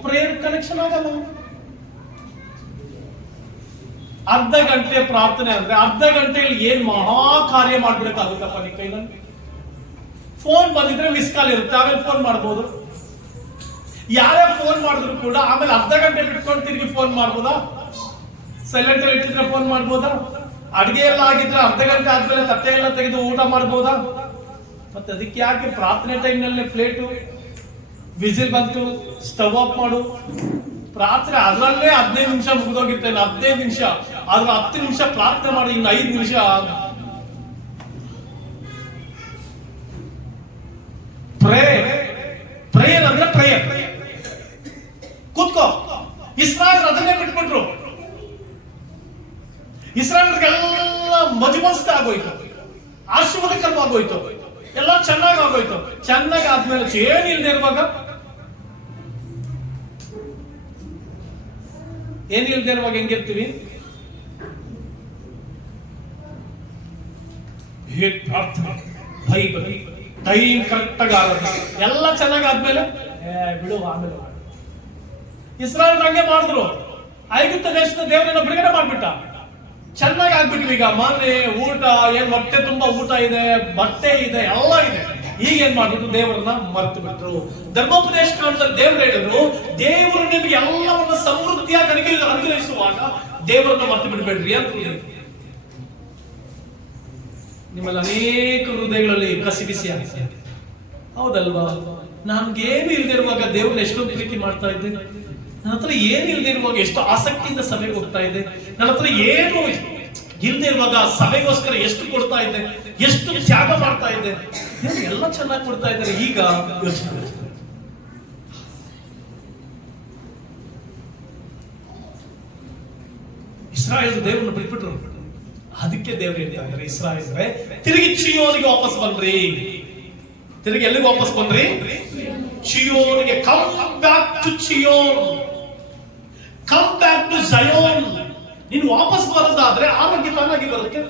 ಪ್ರೇಯರ್ ಕನೆಕ್ಷನ್ ಆಗಲ್ಲ. ಅರ್ಧ ಗಂಟೆ ಪ್ರಾರ್ಥನೆ ಅಂದ್ರೆ ಅರ್ಧ ಗಂಟೆಯಲ್ಲಿ ಏನ್ ಮಹಾ ಕಾರ್ಯ ಮಾಡ್ಬಿಡಕ್ಕಾಗುತ್ತಪ್ಪ ನಿನ್ ಕೈನಲ್ಲಿ. ಫೋನ್ ಬಂದಿದ್ರೆ ಮಿಸ್ ಕಾಲ್ ಇರುತ್ತೆ, ಆಮೇಲೆ ಫೋನ್ ಮಾಡ್ಬೋದು. ಯಾರೇ ಫೋನ್ ಮಾಡಿದ್ರು ಕೂಡ ಆಮೇಲೆ ಅರ್ಧ ಗಂಟೆ ಬಿಟ್ಕೊಂಡು ತಿರುಗಿ ಫೋನ್ ಮಾಡ್ಬೋದಾ? ಸೈಲೆಂಟ್ ಅಲ್ಲಿ ಇಟ್ಟಿದ್ರೆ ಫೋನ್ ಮಾಡ್ಬೋದಾ? ಅಡಿಗೆ ಎಲ್ಲ ಆಗಿದ್ರೆ ಅರ್ಧ ಗಂಟೆ ಆದ್ಮೇಲೆ ತಟ್ಟೆ ಎಲ್ಲ ತೆಗೆದು ಊಟ ಮಾಡ್ಬೋದಾ? ಮತ್ತೆ ಅದಕ್ಕೆ ಯಾಕೆ ಪ್ರಾರ್ಥನೆ ಟೈಮ್ ನಲ್ಲಿ ಪ್ಲೇಟು ವಿಸಿಲ್ ಬಂತು, ಸ್ಟವ್ ಆಫ್ ಮಾಡು. ಪ್ರಾರ್ಥನೆ ಅದರಲ್ಲೇ 15 ನಿಮಿಷ ಮುಗಿದೋಗಿರ್ತೇನೆ, 15 ನಿಮಿಷ. ಆದ್ರೆ 10 ನಿಮಿಷ ಪ್ರಾರ್ಥನೆ ಮಾಡಿ, ಇನ್ನು 5 ನಿಮಿಷ ಪ್ರೇಯರ್ ಅಂದ್ರೆ ಪ್ರೇಯರ್. ಕೂತ್ಕೋ. ಇಸ್ರಾಯೇಲ್ ಅದನ್ನೇ ಬಿಟ್ಬಿಟ್ರು. ಇಸ್ರಾಯೇಲ್ಗೆಲ್ಲ ಮಜಮಸ್ತ ಆಗೋಯ್ತು, ಆಶೀರ್ವಾದಕರವಾಗೋಯ್ತು, ಎಲ್ಲ ಚೆನ್ನಾಗಿ ಆಗೋಯ್ತು. ಚೆನ್ನಾಗಿ ಆದ್ಮೇಲೆ ಏನಿಲ್ಲದೆ ಇರುವಾಗ ಹೆಂಗಿರ್ತೀವಿ? ಪ್ರಾರ್ಥನೆ, ಬೈಬಲ್, ಟೈಮ್ ಕರೆಕ್ಟ್ ಆಗಿ ಆಗುತ್ತೆ. ಎಲ್ಲ ಚೆನ್ನಾಗಿ ಆದ್ಮೇಲೆ ಬಿಡು ಆಮೇಲೆ. ಇಸ್ರಾಯೇಲ್ ಹಂಗೆ ಮಾಡಿದ್ರು. ಐಗುಪ್ತ ದೇಶದ ದೇವರನ್ನ ಬಿಡುಗಡೆ ಮಾಡ್ಬಿಟ್ಟ. ಚೆನ್ನಾಗಿ ಆಗ್ಬಿಟ್ವಿ. ಈಗ ಮನೆ, ಊಟ, ಏನ್ ಹೊಟ್ಟೆ ತುಂಬಾ ಊಟ ಇದೆ, ಬಟ್ಟೆ ಇದೆ, ಎಲ್ಲ ಇದೆ. ಈಗ ಏನ್ ಮಾಡ್ಬಿಟ್ಟು ದೇವರನ್ನ ಮರೆತು ಬಿಟ್ರು. ಧರ್ಮೋಪದೇಶ ಕಾಲದಲ್ಲಿ ದೇವರು ಹೇಳಿದ್ರು, ದೇವರು ನಿಮಗೆ ಎಲ್ಲವನ್ನ ಸಮೃದ್ಧಿಯಾಗಿ ಅನುಗ್ರಹಿಸುವಾಗ ದೇವರನ್ನ ಮರೆತು ಬಿಡ್ಬೇಡ್ರಿ ಅಂತ. ನಿಮ್ಮಲ್ಲಿ ಅನೇಕ ಹೃದಯಗಳಲ್ಲಿ ಕಸಿ ಬಿಸಿ ಆಗ್ತದೆ, ಹೌದಲ್ವಾ? ನನ್ಗೇನು ಇಲ್ದಿರುವಾಗ ದೇವ್ರನ್ನ ಎಷ್ಟೊಂದು ಪ್ರೀತಿ ಮಾಡ್ತಾ ಇದ್ದೆ. ನನ್ನ ಹತ್ರ ಏನು ಇಲ್ದಿರುವಾಗ ಎಷ್ಟು ಆಸಕ್ತಿಯಿಂದ ಸಭೆಗೆ ಹೋಗ್ತಾ ಇದ್ದೆ. ನನ್ನ ಹತ್ರ ಏನು ಇಲ್ದೇ ಇರುವಾಗ ಸಭೆಗೋಸ್ಕರ ಎಷ್ಟು ಕೊಡ್ತಾ ಇದ್ದೆ, ಎಷ್ಟು ತ್ಯಾಗ ಮಾಡ್ತಾ ಇದ್ದೆ. ಎಲ್ಲ ಚೆನ್ನಾಗಿ ಕೊಡ್ತಾ ಇದ್ದಾರೆ. ಈಗ ಯೋಚನೆ, ಇಸ್ರಾಯೇಲ್ ದೇವರನ್ನು ಬಿಟ್ಬಿಟ್ರು. ಅದಕ್ಕೆ ದೇವರು ಹೇಳ್ತಾ ಇದ್ದಾರೆ, ಇಸ್ರಾಯೇಲ್ರೆ ತಿರುಗಿ ಚೀಯೋನಿಗೆ ವಾಪಸ್ ಬನ್ರಿ. ತಿರುಗಿ ಎಲ್ಲಿಗೆ ವಾಪಸ್ ಬನ್ರಿ? ಚೀಯೋನಿಗೆ. Come back to Chiyon, come back to Zion. ನೀನು ವಾಪಸ್ ಬರೋದಾದ್ರೆ ಆರೋಗ್ಯ ತಾನಾಗಿ ಬರುತ್ತೆ,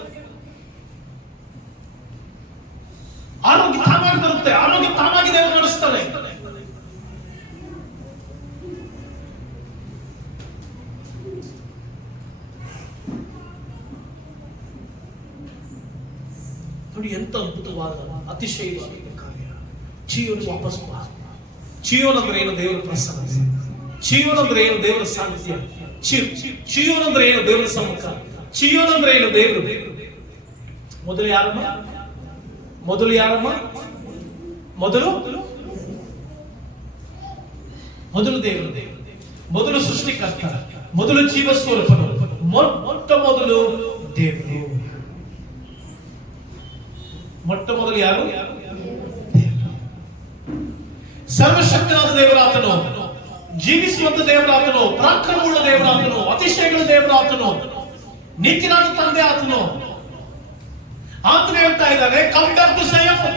ಆರೋಗ್ಯ ತಾನಾಗಿ ಬರುತ್ತೆ, ಆರೋಗ್ಯ ತಾನಾಗಿ ದೇವರು ನಡೆಸ್ತಾರೆ. ನೋಡಿ ಎಂತ ಅದ್ಭುತವಾದ ಅತಿಶಯವಾದ ಕಾರ್ಯ. ಚೀಯೋನಿಗೆ ವಾಪಸ್ ಬಾ. ಚೀಯೋನ್ ಅಂದ್ರೆ ಏನು? ದೇವರ ಪ್ರಸನ್ನತೆ. ಚೀಯೋನ್ ಅಂದ್ರೆ ಏನು? ದೇವರ ಸಾನ್ನಿಧ್ಯ. ಚೀಯೋನ್ ಅಂದ್ರೆ ಏನು? ದೇವರ ಸಮ್ಮುಖ. ಚೀಯೋನ್ ಅಂದ್ರೆ ಏನು? ದೇವರು. ಮೊದಲು ಯಾರಮ್ಮ? ಮೊದಲು ಯಾರಮ್ಮ? ಮೊದಲು ದೇವರು, ಮೊದಲು ಸೃಷ್ಟಿಕರ್ತ, ಮೊದಲು ಜೀವ ಸ್ವರೂಪನು, ಮೊಟ್ಟ ಮೊದಲು ದೇವರು. ಮೊಟ್ಟ ಮೊದಲು ಯಾರು? ಸರ್ವಶಕ್ತನಾದ ದೇವರಾತನು, ಜೀವಿಸುವಂತ ದೇವರಾತನು, ಪರಾಕ್ರಮವುಳ್ಳ ದೇವರಾತನು, ಅತಿಶಯಗಳ ದೇವರಾತನು, ನಿತ್ಯನಾದ ತಂದೆ ಆತನು. ಆತನು ಹೇಳ್ತಾ ಇದ್ದಾನೆ, come back to Zion.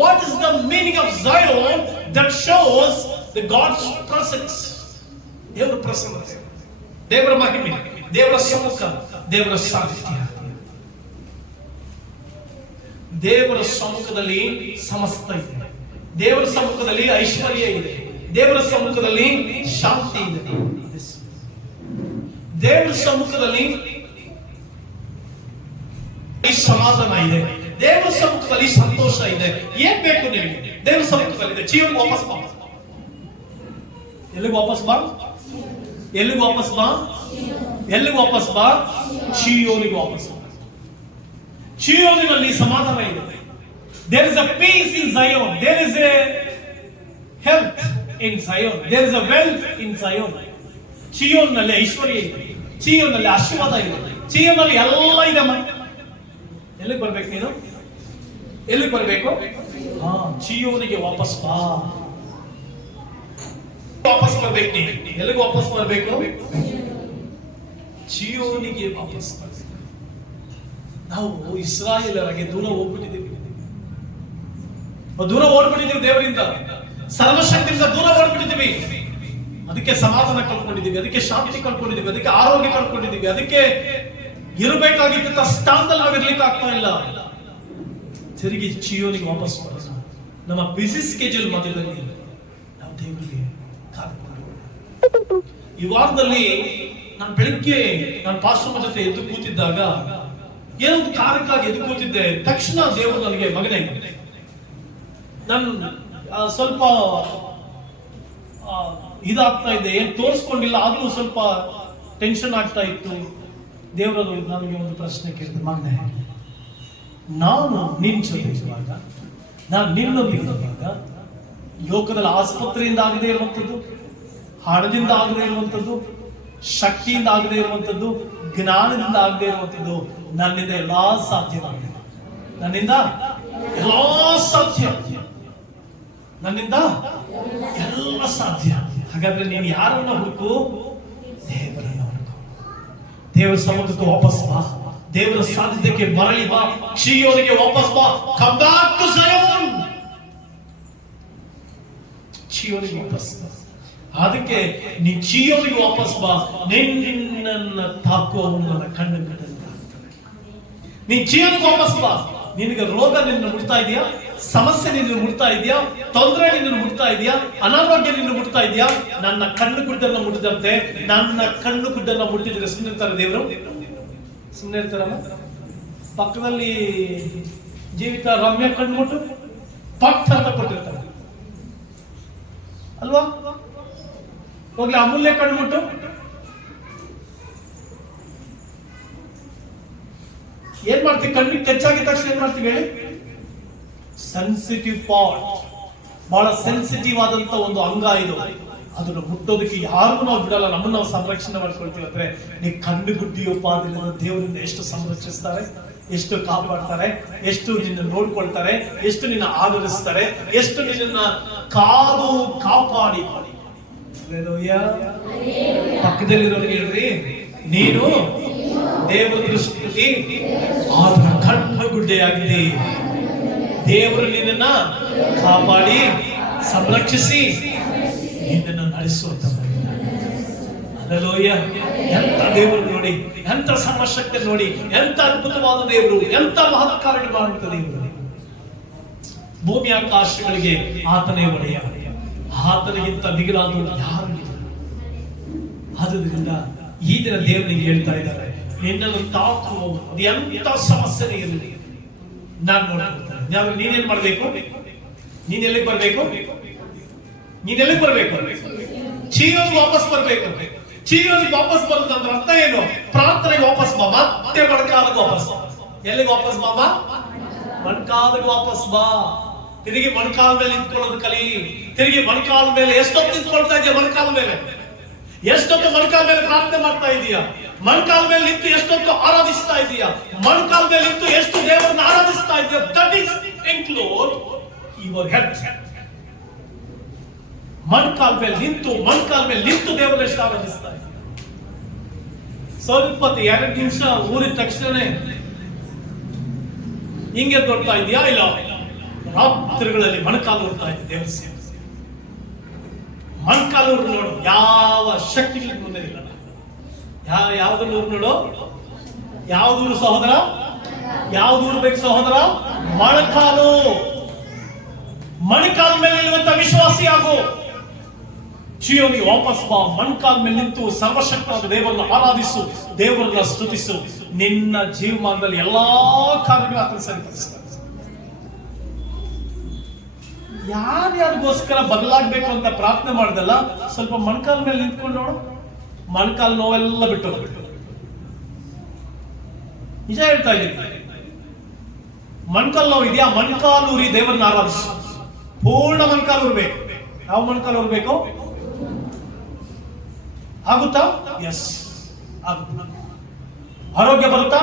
What is the meaning of Zion? That shows the God's presence. ದೇವರ ಪ್ರಸನ್ನತೆ, ದೇವರ ಮಹಿಮೆ, ದೇವರ ಸಮ್ಮುಖ, ದೇವರ ಸಾನ್ನಿಧ್ಯ. ದೇವರ ಸಮ್ಮುಖದಲ್ಲಿ ಸಮಸ್ತ ಇದೆ. ದೇವರ ಸಮ್ಮುಖದಲ್ಲಿ ಐಶ್ವರ್ಯ ಇದೆ. ದೇವರ ಸಮ್ಮುಖದಲ್ಲಿ ಶಾಂತಿ ಇದೆ. ದೇವರ ಸಮ್ಮುಖದಲ್ಲಿ ಸಮಾಧಾನ ಇದೆ. ದೇವರ ಸಮ್ಮುಖದಲ್ಲಿ ಸಂತೋಷ ಇದೆ. ಏನ್ ಬೇಕು ನಿಮಗೆ? ದೇವರ ಸಮ್ಮುಖದಲ್ಲಿ ಇದೆ. ಚೀಯೋನಿಗೆ ವಾಪಸ್ ಬಾ. ಎಲ್ಲಿಗೆ ವಾಪಸ್ ಬಾ? ಎಲ್ಲಿಗೆ ವಾಪಸ್ ಬಾ? ಎಲ್ಲಿಗೆ ವಾಪಸ್ ಬಾ? ಚೀಯೋನಿಗೆ ವಾಪಸ್ ಬಾ. ಚೀಯೋನಿನಲ್ಲಿ ಸಮಾಧಾನ ಇದೆ. There is a peace in Zion. There is a health in Zion. There is a wealth in Zion. ಚೀಯೋನ್ನಲ್ಲಿ ಐಶ್ವರ್ಯ ಇದೆ. ಚೀಯೋನ್ನಲ್ಲಿ ಆಶೀರ್ವಾದ ಇದೆ. ಚೀಯೋನ್ನಲ್ಲಿ ಎಲ್ಲ ಇದೆ. ಎಲ್ಲಿಗೆ ಬರ್ಬೇಕು ನೀನು? ಎಲ್ಲಿಗೆ ಬರ್ಬೇಕು? ಚೀಯೋನಿಗೆ ವಾಪಸ್ ಬಾ. ವಾಪಸ್ ಬರ್ಬೇಕು ನೀನು. ಎಲ್ಲಿಗೆ ವಾಪಸ್ ಬರ್ಬೇಕು? ಚೀಯೋನಿಗೆ ವಾಪಸ್ ಬರ್ಬೇಕು. ನಾವು ಇಸ್ರಾಯೇಲರಿಗೆ ದೂರ ಹೋಗ್ಬಿಟ್ಟಿದ್ದೀವಿ, ದೂರ ಓಡ್ಬಿಟ್ಟಿದ್ದೀವಿ. ದೇವರಿಂದ, ಸರ್ವಶಕ್ತಿಯಿಂದ ದೂರ ಓಡ್ಬಿಟ್ಟಿದ್ದೀವಿ. ಅದಕ್ಕೆ ಸಮಾಧಾನ ಕಳ್ಕೊಂಡಿದ್ದೀವಿ, ಅದಕ್ಕೆ ಶಾಂತಿ ಕಳ್ಕೊಂಡಿದ್ದೀವಿ, ಅದಕ್ಕೆ ಆರೋಗ್ಯ ಕಳ್ಕೊಂಡಿದ್ದೀವಿ, ಅದಕ್ಕೆ ಇರಬೇಕಾಗಿದ್ದ ಸ್ಥಾನದಲ್ಲಿ ನಾವಿರ್ಲಿಕ್ಕೆ ಆಗ್ತಾ ಇಲ್ಲ. ತಿರುಗಿ ಚೀಯೋನಿಗೆ ವಾಪಸ್ ಬರೋಣ. ನಮ್ಮ ಬಿಸಿ ಸ್ಕೆಡ್ಯೂಲ್ ಮಧ್ಯದಲ್ಲಿ ನಾವು ದೇವರಿಗೆ ಕಾದುಕೊಂಡು. ಈ ವಾರದಲ್ಲಿ ನಾನು ಬೆಳಿಗ್ಗೆ ನಾನು ಪಾಸ್ಟರ್ ಜೊತೆ ಎದ್ದು ಕೂತಿದ್ದಾಗ ಏನೋ ಒಂದು ಕಾರ್ಯಕ್ಕಾಗಿ ಎದ್ದು ಕೂತಿದ್ದೆ. ತಕ್ಷಣ ದೇವರು ನನಗೆ, ಮಗನೇ, ನಾನು ಸ್ವಲ್ಪ ಇದಾಗ್ತಾ ಇದ್ದೆ, ಏನ್ ತೋರಿಸ್ಕೊಂಡಿಲ್ಲ, ಆದ್ರೂ ಸ್ವಲ್ಪ ಟೆನ್ಷನ್ ಆಗ್ತಾ ಇತ್ತು. ದೇವರು ನನಗೆ ಒಂದು ಪ್ರಶ್ನೆ ಕೇಳಿದ್ರು, ಮಗನೇ, ನಾನು ನಿನ್ ಜೊತೆ ಇರುವಾಗ, ನಾನು ನಿನ್ನೊಂದಿಗೆ ಇರುವಾಗ, ಲೋಕದಲ್ಲಿ ಆಸ್ಪತ್ರೆಯಿಂದ ಆಗದೆ ಇರುವಂಥದ್ದು, ಹಣದಿಂದ ಆಗದೆ ಇರುವಂಥದ್ದು, ಶಕ್ತಿಯಿಂದ ಆಗದೆ ಇರುವಂಥದ್ದು, ಜ್ಞಾನದಿಂದ ಆಗದೆ ಇರುವಂಥದ್ದು, ನನ್ನಿಂದ ಎಲ್ಲಾ ಸಾಧ್ಯವಾಗಿದೆ. ನನ್ನಿಂದ ಎಲ್ಲಾ ಸಾಧ್ಯ. ನನ್ನಿಂದ ಎಲ್ಲ ಸಾಧ್ಯ. ಹಾಗಾದ್ರೆ ನೀನು ಯಾರನ್ನ ಹುಡುಕು? ದೇವರನ್ನ ಹುಡುಕು. ದೇವರ ಸಮುದ್ರಕ್ಕೆ ವಾಪಸ್ ಬಾ. ದೇವರ ಸಾಧ್ಯತೆಗೆ ಮರಳಿ ಬಾ. ಚೀಯೋನಿಗೆ ವಾಪಸ್ ಬಾ. Come back to Zion. ಚೀಯೋನಿಗೆ ವಾಪಸ್ ಬಾ. ಅದಕ್ಕೆ ನೀ ಚೀಯೋನಿಗೆ ವಾಪಸ್ ಬಾ. ನಿನ್ನನ್ನ ತಾಕುವವನ ಕಣ್ಣು ಕಣ್ಣು. ನೀನ್ ಚೀಯೋನಿಗೆ ವಾಪಸ್ ಬಾ. ನಿನಗೆ ರೋಗ ನಿನ್ನ ಮುಟ್ತಾ ಇದೆಯಾ? ಸಮಸ್ಯೆ ನಿನ್ನ ಮುಟ್ತಾ ಇದೆಯಾ? ತೊಂದರೆ ನಿನ್ನ ಮುಟ್ತಾ ಇದೆಯಾ? ಅನಾರೋಗ್ಯ ನಿನ್ನ ಮುಟ್ತಾ ಇದೆಯಾ? ನನ್ನ ಕಣ್ಣು ಗುಡ್ಡನ್ನ ಮುಟ್ಟಿದಂತೆ ನನ್ನ ಕಣ್ಣು ಗುಡ್ಡನ್ನ ಮುಟ್ಟಿದ್ರೆ ಸುಮ್ಮನೆ ಇರ್ತಾರೆ ದೇವರು? ಸುಮ್ಮನೆ ಇರ್ತಾರಲ್ಲ? ಪಕ್ಕದಲ್ಲಿ ಜೀವಿತ ರಮ್ಯ ಕಣ್ಣು ಮುಟ್ಟು ಪಕ್ಕ ಅಂತ ಕೊಟ್ಟಿರ್ತಾರೆ ಅಲ್ವಾ? ಹೋಗ್ಲಿ ಅಮೂಲ್ಯ ಕಣ್ಣು ಮುಟ್ಟು ಏನ್ ಮಾಡ್ತೀವಿ? ಕಣ್ಣಿಗೆ ಟಚ್ ಆಗಿದ ತಕ್ಷಣ ಏನ್ ಮಾಡ್ತೀವಿ ಹೇಳಿ? ಸೆನ್ಸಿಟಿವ್ ಪಾರ್ಟ್, ಬಹಳ ಸೆನ್ಸಿಟಿವ್ ಆದಂತ ಒಂದು ಅಂಗ ಇದು. ಅದನ್ನು ಮುಟ್ಟೋದಕ್ಕೆ ಯಾರಿಗೂ ನಾವು ಬಿಡಲ್ಲ. ನಮ್ಮನ್ನು ನಾವು ಸಂರಕ್ಷಣೆ ಮಾಡ್ಕೊಳ್ತೀವಿ. ಅಂದ್ರೆ ನೀ ಕಣ್ಣು ಗುಡ್ಡಿಯಪ್ಪ ಅದರಿಂದ ದೇವರಿಂದ ಎಷ್ಟು ಸಂರಕ್ಷಿಸ್ತಾರೆ, ಎಷ್ಟು ಕಾಪಾಡ್ತಾರೆ, ಎಷ್ಟು ನಿನ್ನ ನೋಡ್ಕೊಳ್ತಾರೆ, ಎಷ್ಟು ನಿನ್ನ ಆಧರಿಸ್ತಾರೆ, ಎಷ್ಟು ನಿನ್ನ ಕಾದು ಕಾಪಾಡಿ. ಪಕ್ಕದಲ್ಲಿರೋರಿಗೆ ಹೇಳ್ರಿ, ನೀನು ದೇವರ ದೃಷ್ಟಿಯಲ್ಲಿ ಆತನ ಕಣ್ಣು ಗುಡ್ಡೆಯಾಗಿದೆ. ದೇವರು ನಿನ್ನನ್ನ ಕಾಪಾಡಿ ಸಂರಕ್ಷಿಸಿ ನಿನ್ನನ್ನು ನಡೆಸುವಂತ. ಹಲ್ಲೆಲೂಯಾ. ಎಂತ ದೇವರು ನೋಡಿ, ಎಂತ ಸರ್ವಶಕ್ತಿ ನೋಡಿ, ಎಂತ ಅದ್ಭುತವಾದ ದೇವರು, ಎಂತ ಮಹತ್ ಕಾರ್ಯ ಮಾಡುವಂತ ದೇವರು. ಭೂಮಿ ಆಕಾಶಗಳಿಗೆ ಆತನೇ ಒಡೆಯ. ಆತನಿಗಿಂತ ಮಿಗಿಲಾದವರು ಯಾರು ಇಲ್ಲ. ಆದುದರಿಂದ ಈ ದಿನ ದೇವರಿಗೆ ಹೇಳ್ತಾ ಇದ್ದಾರೆ, ನಿನ್ನನ್ನು ತಾಕುವವನು ಅದು ಎಂತ ಸಮಸ್ಯೆ ಇರಲಿ ನಾನು ನೋಡ್ಕೊಳ್ತೇನೆ. ನೀನೇನ್ ಮಾಡ್ಬೇಕು? ನೀನ್ ಎಲ್ಲಿಗೆ ಬರ್ಬೇಕು? ನೀನ್ ಎಲ್ಲಿಗೆ ಬರ್ಬೇಕು? ಚೀಯೋನಿಗೆ ವಾಪಸ್ ಬರ್ಬೇಕು. ಚೀಯೋನಿಗೆ ವಾಪಸ್ ಬರೋದಂದ್ರೆ ಅರ್ಥ ಏನು? ಪ್ರಾರ್ಥನೆಗೆ ವಾಪಸ್ ಬಾ. ಮತ್ತೆ ಮಣ್ಕಾಲಿಗೆ ವಾಪಸ್. ಎಲ್ಲಿಗೆ ವಾಪಸ್ ಬಾ? ಮಣ್ಕಾಲಿಗೆ ವಾಪಸ್ ಬಾ. ತಿರುಗಿ ಮಣ್ಕಾಲ ಮೇಲೆ ನಿಂತ್ಕೊಳ್ಳೋದು ಕಲಿ. ತಿರುಗಿ ಮಣ್ಕಾಲ ಮೇಲೆ ಎಷ್ಟೊತ್ತು ನಿಂತ್ಕೊಳ್ತಾ ಇದೆಯಾ? ಮಣ್ಕಾಲ ಮೇಲೆ ಎಷ್ಟೊತ್ತು ಮಣ್ಕಾಲ ಮೇಲೆ ಪ್ರಾರ್ಥನೆ ಮಾಡ್ತಾ ಇದೀಯಾ? ಮಣ್ಕಾಲ ಮೇಲೆ ನಿಂತು ಎಷ್ಟೊತ್ತು ಆರಾಧಿಸ್ತಾ ಇದೀಯಾ? ಮಣ್ಕಾಲ ಮೇಲೆ ನಿಂತು ಎಷ್ಟು ದೇವರನ್ನ ಆರಾಧಿಸ್ತಾ ಇದೀಯಾ? That is include your health. ಮಣ್ಕಾಲ ಮೇಲೆ ನಿಂತು ದೇವರ ಎಷ್ಟು ಆರಾಧಿಸ್ತಾ ಇದೀಯಾ? ಸ್ವಲ್ಪ 2 ನಿಮಿಷ ಊರಿದ ತಕ್ಷಣ ಹಿಂಗೆ ದೊಡ್ತಾ ಇದೆಯಾ? ಇಲ್ಲ, ರಾತ್ರಿಗಳಲ್ಲಿ ಮಣ್ಕಾಲು ಓಡ್ತಾ ಇದೆ ದೇವರ ಸೇವೆ. ಮಣ್ಕಾಲೂರು ನೋಡು, ಯಾವ ಶಕ್ತಿಗಳು ಮುಂದೆ ಇಲ್ಲ. ಯಾವ್ದನ್ನು ನೋಡು? ಯಾವ್ದೂರು ಸಹೋದರ? ಯಾವ್ದೂರು ಬೇಕು ಸಹೋದರ? ಮಣ್ಕಾಲು. ಮಣ್ಕಾಲ ಮೇಲೆ ನಿಲ್ಲುವಂತ ವಿಶ್ವಾಸಿ ಆಗು. ಚೀಯೋನಿಗೆ ವಾಪಸ್ ಬಾ. ಮಣ್ಕಾಲ ಮೇಲೆ ನಿಂತು ಸರ್ವಶಕ್ತವಾದ ದೇವರನ್ನು ಆರಾಧಿಸು, ದೇವರನ್ನ ಸ್ತುತಿಸು. ನಿನ್ನ ಜೀವಮಾನದಲ್ಲಿ ಎಲ್ಲಾ ಕಾರ್ಯಗಳು ಆತನ ಸರಿಪಡಿಸ್ತಾರೆ. ಯಾರ್ಯಾರಿಗೋಸ್ಕರ ಬದಲಾಗಬೇಕು ಅಂತ ಪ್ರಾರ್ಥನೆ ಮಾಡಿದಲ್ಲ, ಸ್ವಲ್ಪ ಮಣ್ಕಾಲ ಮೇಲೆ ನಿಂತ್ಕೊಂಡು ನೋಡು. ಮಣ್ಕಾಲ್ ನೋವೆಲ್ಲ ಬಿಟ್ಟು ನಿಜ ಹೇಳ್ತಾ ಇದ್ದೀನಿ. ಮಣ್ಕಾಲ್ ನೋವು ಇದೆಯಾ? ಮಣ್ಕಾಲೂರಿ ದೇವರನ್ನ ಆರಾಧಿಸು. ಪೂರ್ಣ ಮಣ್ಕಾಲೂರು ಬೇಕು. ಯಾವ ಮಣ್ಕಾಲೂರು ಬೇಕು? ಆಗುತ್ತಾ? ಎಸ್ ಆಗುತ್ತಾ. ಆರೋಗ್ಯ ಬರುತ್ತಾ?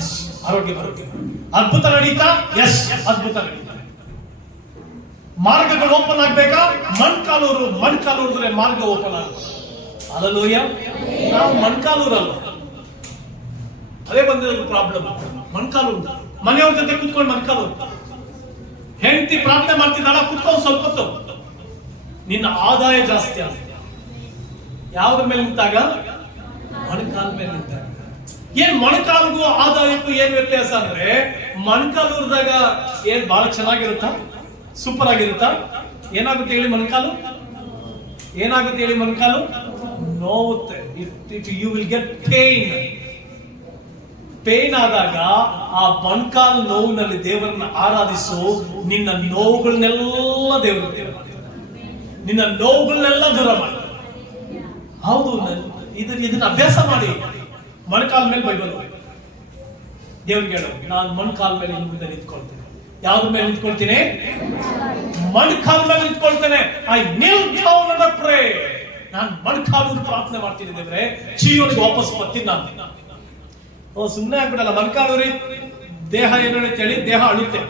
ಎಸ್ ಆರೋಗ್ಯ ಬರುತ್ತೆ. ಅದ್ಭುತ ನಡೀತಾ? ಎಸ್ ಅದ್ಭುತ ನಡೀತಾ. ಮಾರ್ಗಗಳು ಓಪನ್ ಆಗ್ಬೇಕಾ? ಮಣ್ಕಾಲೂರಿದ್ರೆ ಮಾರ್ಗ ಓಪನ್ ಆಗುತ್ತೆ. ಹಲ್ಲೆಲೂಯಾ. ನಾವು ಮಣ್ಕಾಲೂರಲ್ಲ, ಅದೇ ಬಂದಿರೋ ಪ್ರಾಬ್ಲಮ್. ಮಣ್ಕಾಲೂರು ಮನೆಯವ್ರ ಜೊತೆ ಕೂತ್ಕೊಂಡು ಮಣ್ಕಾಲೂರು. ಹೆಂಡತಿ ಪ್ರಾರ್ಥನೆ ಮಾಡ್ತಿದ್ದಾಳ, ಕೂತ್ಕೊಂಡು ಸ್ವಲ್ಪ ಹೊತ್ತು. ನಿನ್ನ ಆದಾಯ ಜಾಸ್ತಿ ಆಗುತ್ತೆ. ಯಾವ್ದ್ರ ಮೇಲೆ ನಿಂತಾಗ? ಮಣ್ಕಾಲ ಮೇಲೆ ನಿಂತಾಗ. ಏನ್ ಮೊಣಕಾಲಿಗೂ ಆದಾಯಕ್ಕೂ ಏನ್ ವ್ಯತ್ಯಾಸ ಅಂದ್ರೆ, ಮೊಣಕಾಲೂರ್ದಾಗ ಏನ್ ಬಹಳ ಚೆನ್ನಾಗಿರುತ್ತಾ, ಸೂಪರ್ ಆಗಿರುತ್ತಾ? ಏನಾಗುತ್ತೆ ಹೇಳಿ ಮೊಣಕಾಲು? ಏನಾಗುತ್ತೆ ಹೇಳಿ ಮೊಣಕಾಲು? ನೋವುತ್ತೆ. You will get pain. Pain ಆದಾಗ ಆ ಮೊಣಕಾಲು ನೋವಿನಲ್ಲಿ ದೇವರನ್ನ ಆರಾಧಿಸು. ನಿನ್ನ ನೋವುಗಳನ್ನೆಲ್ಲ ದೇವರ ನಿನ್ನ ನೋವುಗಳನ್ನೆಲ್ಲ ದೂರ ಮಾಡಿ. ಹೌದು, ಇದನ್ನ ಅಭ್ಯಾಸ ಮಾಡಿ. ಮೊಣಕಾಲ ಮೇಲೆ ಬೈಬಲ್ ದೇವ್ರಿಗೆ ಹೇಳು, ನಾನು ಮೊಣಕಾಲ ಮೇಲೆ ಮುಂದೆ ನಿಂತ್ಕೊಳ್ತೇನೆ. ಯಾವ್ದ್ರ ಮೇಲೆ ನಿಂತ್ಕೊಳ್ತೀನಿ? ಮೊಣಕಾಲ ಮೇಲೆ ನಿಂತ್ಕೊಳ್ತೇನೆ. I kneel down and pray. ನಾನು ಮೊಣಕಾಲು ಪ್ರಾರ್ಥನೆ ಮಾಡ್ತೀನಿ ದೇವ್ರೆ, ಚೀಯೋನಿಗೆ ವಾಪಸ್ ಬರ್ತೀನಿ ನಾನು. ಸುಮ್ಮನೆ ಆಗ್ಬಿಡಲ್ಲ. ಮೊಣಕಾಲೂರಿ ದೇಹ ಏನಂತ ಹೇಳಿ ದೇಹ ಅಳುತ್ತೆ.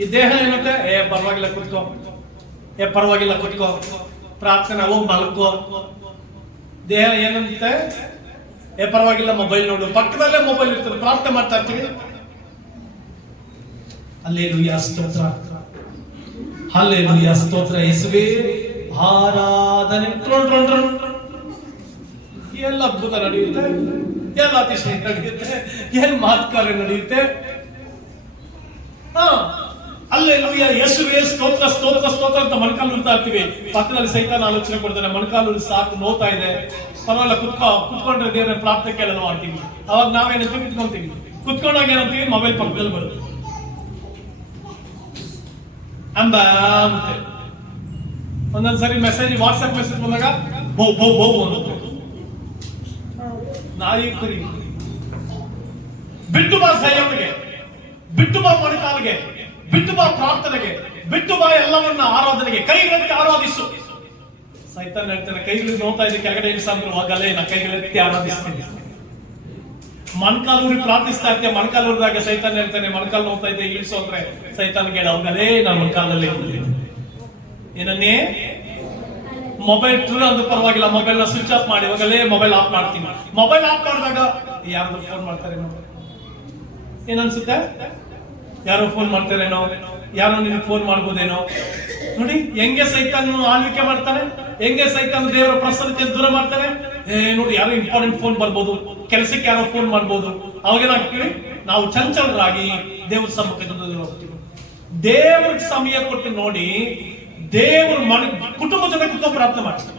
ಈ ದೇಹ ಏನಂತೆ, ಪರವಾಗಿಲ್ಲ ಕೂತ್ಕೋ, ಪರವಾಗಿಲ್ಲ ಕೂತ್ಕೋ, ಪ್ರಾರ್ಥನೆ ಹೋಗಿ ಮಲ್ಕೋ. ದೇಹ ಏನಂತೆ, ಪರವಾಗಿಲ್ಲ ಮೊಬೈಲ್ ನೋಡು. ಪಕ್ಕದಲ್ಲೇ ಮೊಬೈಲ್ ಇರ್ತದೆ, ಪ್ರಾರ್ಥನೆ ಮಾಡ್ತಾ ಇರ್ತೀವಿ. ಹಲ್ಲೆಲೂಯಾ ಸ್ತೋತ್ರ, ಹಲ್ಲೆಲೂಯಾ ಸ್ತೋತ್ರ. ಯೇಸುವೇ ಆರಾಧನೆ. ಎಲ್ಲ ಅದ್ಭುತ ನಡೆಯುತ್ತೆ, ಎಲ್ಲ ಅತಿಶಯ ನಡೆಯುತ್ತೆ, ಏನ್ ಮಾತುಕತೆ ನಡೆಯುತ್ತೆ. ಹಲ್ಲೆಲೂಯಾ ಯೇಸುವೇ ಸ್ತೋತ್ರ ಸ್ತೋತ್ರ ಸ್ತೋತ್ರ ಅಂತ ಮೊಣಕಾಲು ಉಳ್ತಾ ಇರ್ತೀವಿ. ಪಕ್ಕದಲ್ಲಿ ಸೈತಾನ ಆಲೋಚನೆ ಕೊಡ್ತಾನೆ, ಮೊಣಕಾಲು ಸಾಕು, ನೋತಾ ಇದೆ, ಪರವಾಗಿಲ್ಲ ಕುತ್ಕೊಂಡ್ರೆ ದೇವರ ಪ್ರಾರ್ಥನೆ ಕೇಳಲು ಮಾಡ್ತೀವಿ. ಅವಾಗ ನಾವೇನಂತೀವಿ, ಕುತ್ಕೊಂತೀವಿ. ಕುತ್ಕೊಂಡಾಗ ಏನಂತೀವಿ, ಮೊಬೈಲ್ ಪಕ್ಕದಲ್ಲಿ ಬರುತ್ತೆ. ಒಂದೊಂದ್ಸರಿ ಮೆಸೇಜ್, ವಾಟ್ಸ್ಆಪ್ ಮೆಸೇಜ್ ಬಂದಾಗ ಬೌ ಬೌ ಬೌ ಅನ್ನುತ್ತೆ. ನಾಯಿ ಕುರಿ ಬಿಟ್ಟು ಬಾ ಸಂಯಮಿಗೆ, ಬಿಟ್ಟು ಬಾ ಮೊಣಕಾಲಿಗೆ, ಬಿಟ್ಟು ಬಾ ಪ್ರಾರ್ಥನೆಗೆ, ಬಿಟ್ಟು ಬಾ ಎಲ್ಲವನ್ನ ಆರಾಧನೆಗೆ, ಕೈಗಳೆತ್ತಿ ಆರಾಧಿಸು. ಸೈತಾನ್ ಹೇಳ್ತಾನೆ, ಕೈಗಳು ನೋಡ್ತಾ ಇದೆ ಕೆಳಗಡೆ ಇಳಿಸಂದ್ರು ಆಗಲೇ ನಾ ಕೈಗಳೆತ್ತಿ ಆರಾಧಿಸ್ತೀನಿ. ಮೊಣಕಾಲೂರಿ ಪ್ರಾರ್ಥಿಸ್ತಾ ಇರ್ತೀಯ, ಮೊಣಕಾಲೂರಿದಾಗ ಸೈತಾನ್ ಹೇಳ್ತಾನೆ, ಮೊಣಕಾಲು ನೋಡ್ತಾ ಇದೆ ಇಳಿಸು ಅಂದ್ರೆ ಸೈತಾನ್ಗೆ ಹೋಗಲೇ ನಾನು ಮೊಣಕಾಲಲ್ಲಿ ಏನನ್ನೇ ಮೊಬೈಲ್ ಟ್ರೂ ಅಂದ್ರೂ ಪರವಾಗಿಲ್ಲ, ಮೊಬೈಲ್ ನ ಸ್ವಿಚ್ ಆಫ್ ಮಾಡಿ ಹೋಗಲೇ ಮೊಬೈಲ್ ಆಫ್ ಮಾಡ್ತೀನಿ. ಮೊಬೈಲ್ ಆಫ್ ಮಾಡಿದಾಗ ಯಾರು ಫೋನ್ ಮಾಡ್ತಾರೇನೋ, ಏನನ್ಸುತ್ತೆ, ಯಾರೋ ಫೋನ್ ಮಾಡ್ತಾರೇನೋ, ಯಾರೋ ನಿನ್ಗೆ ಫೋನ್ ಮಾಡ್ಬೋದೇನೋ. ನೋಡಿ ಹೆಂಗೆ ಸೈತಾನ್ ಆಳ್ವಿಕೆ ಮಾಡ್ತಾನೆ, ಹೆಂಗೆ ಸೈತಾನ್ ದೇವರ ಪ್ರಸನ್ನತೆ ದೂರ ಮಾಡ್ತಾನೆ. ನೋಡಿ ಯಾರೋ ಇಂಪಾರ್ಟೆಂಟ್ ಫೋನ್ ಬರ್ಬೋದು, ಕೆಲಸಕ್ಕೆ ಯಾರೋ ಫೋನ್ ಮಾಡ್ಬೋದು. ಅವಾಗೇನಾಗ್ತೀವಿ, ನಾವು ಚಂಚಲರಾಗಿ ದೇವ್ರ ಸಮ್ಮುಖದಿಂದ ದೂರ ಹೋಗ್ತೀವಿ. ದೇವ್ರಿಗೆ ಸಮಯ ಕೊಟ್ಟು ನೋಡಿ, ದೇವ್ರ ಕುಟುಂಬ ಜೊತೆ ಕುತ್ಕೊಂಡು ಪ್ರಾರ್ಥನೆ ಮಾಡ್ತೀವಿ.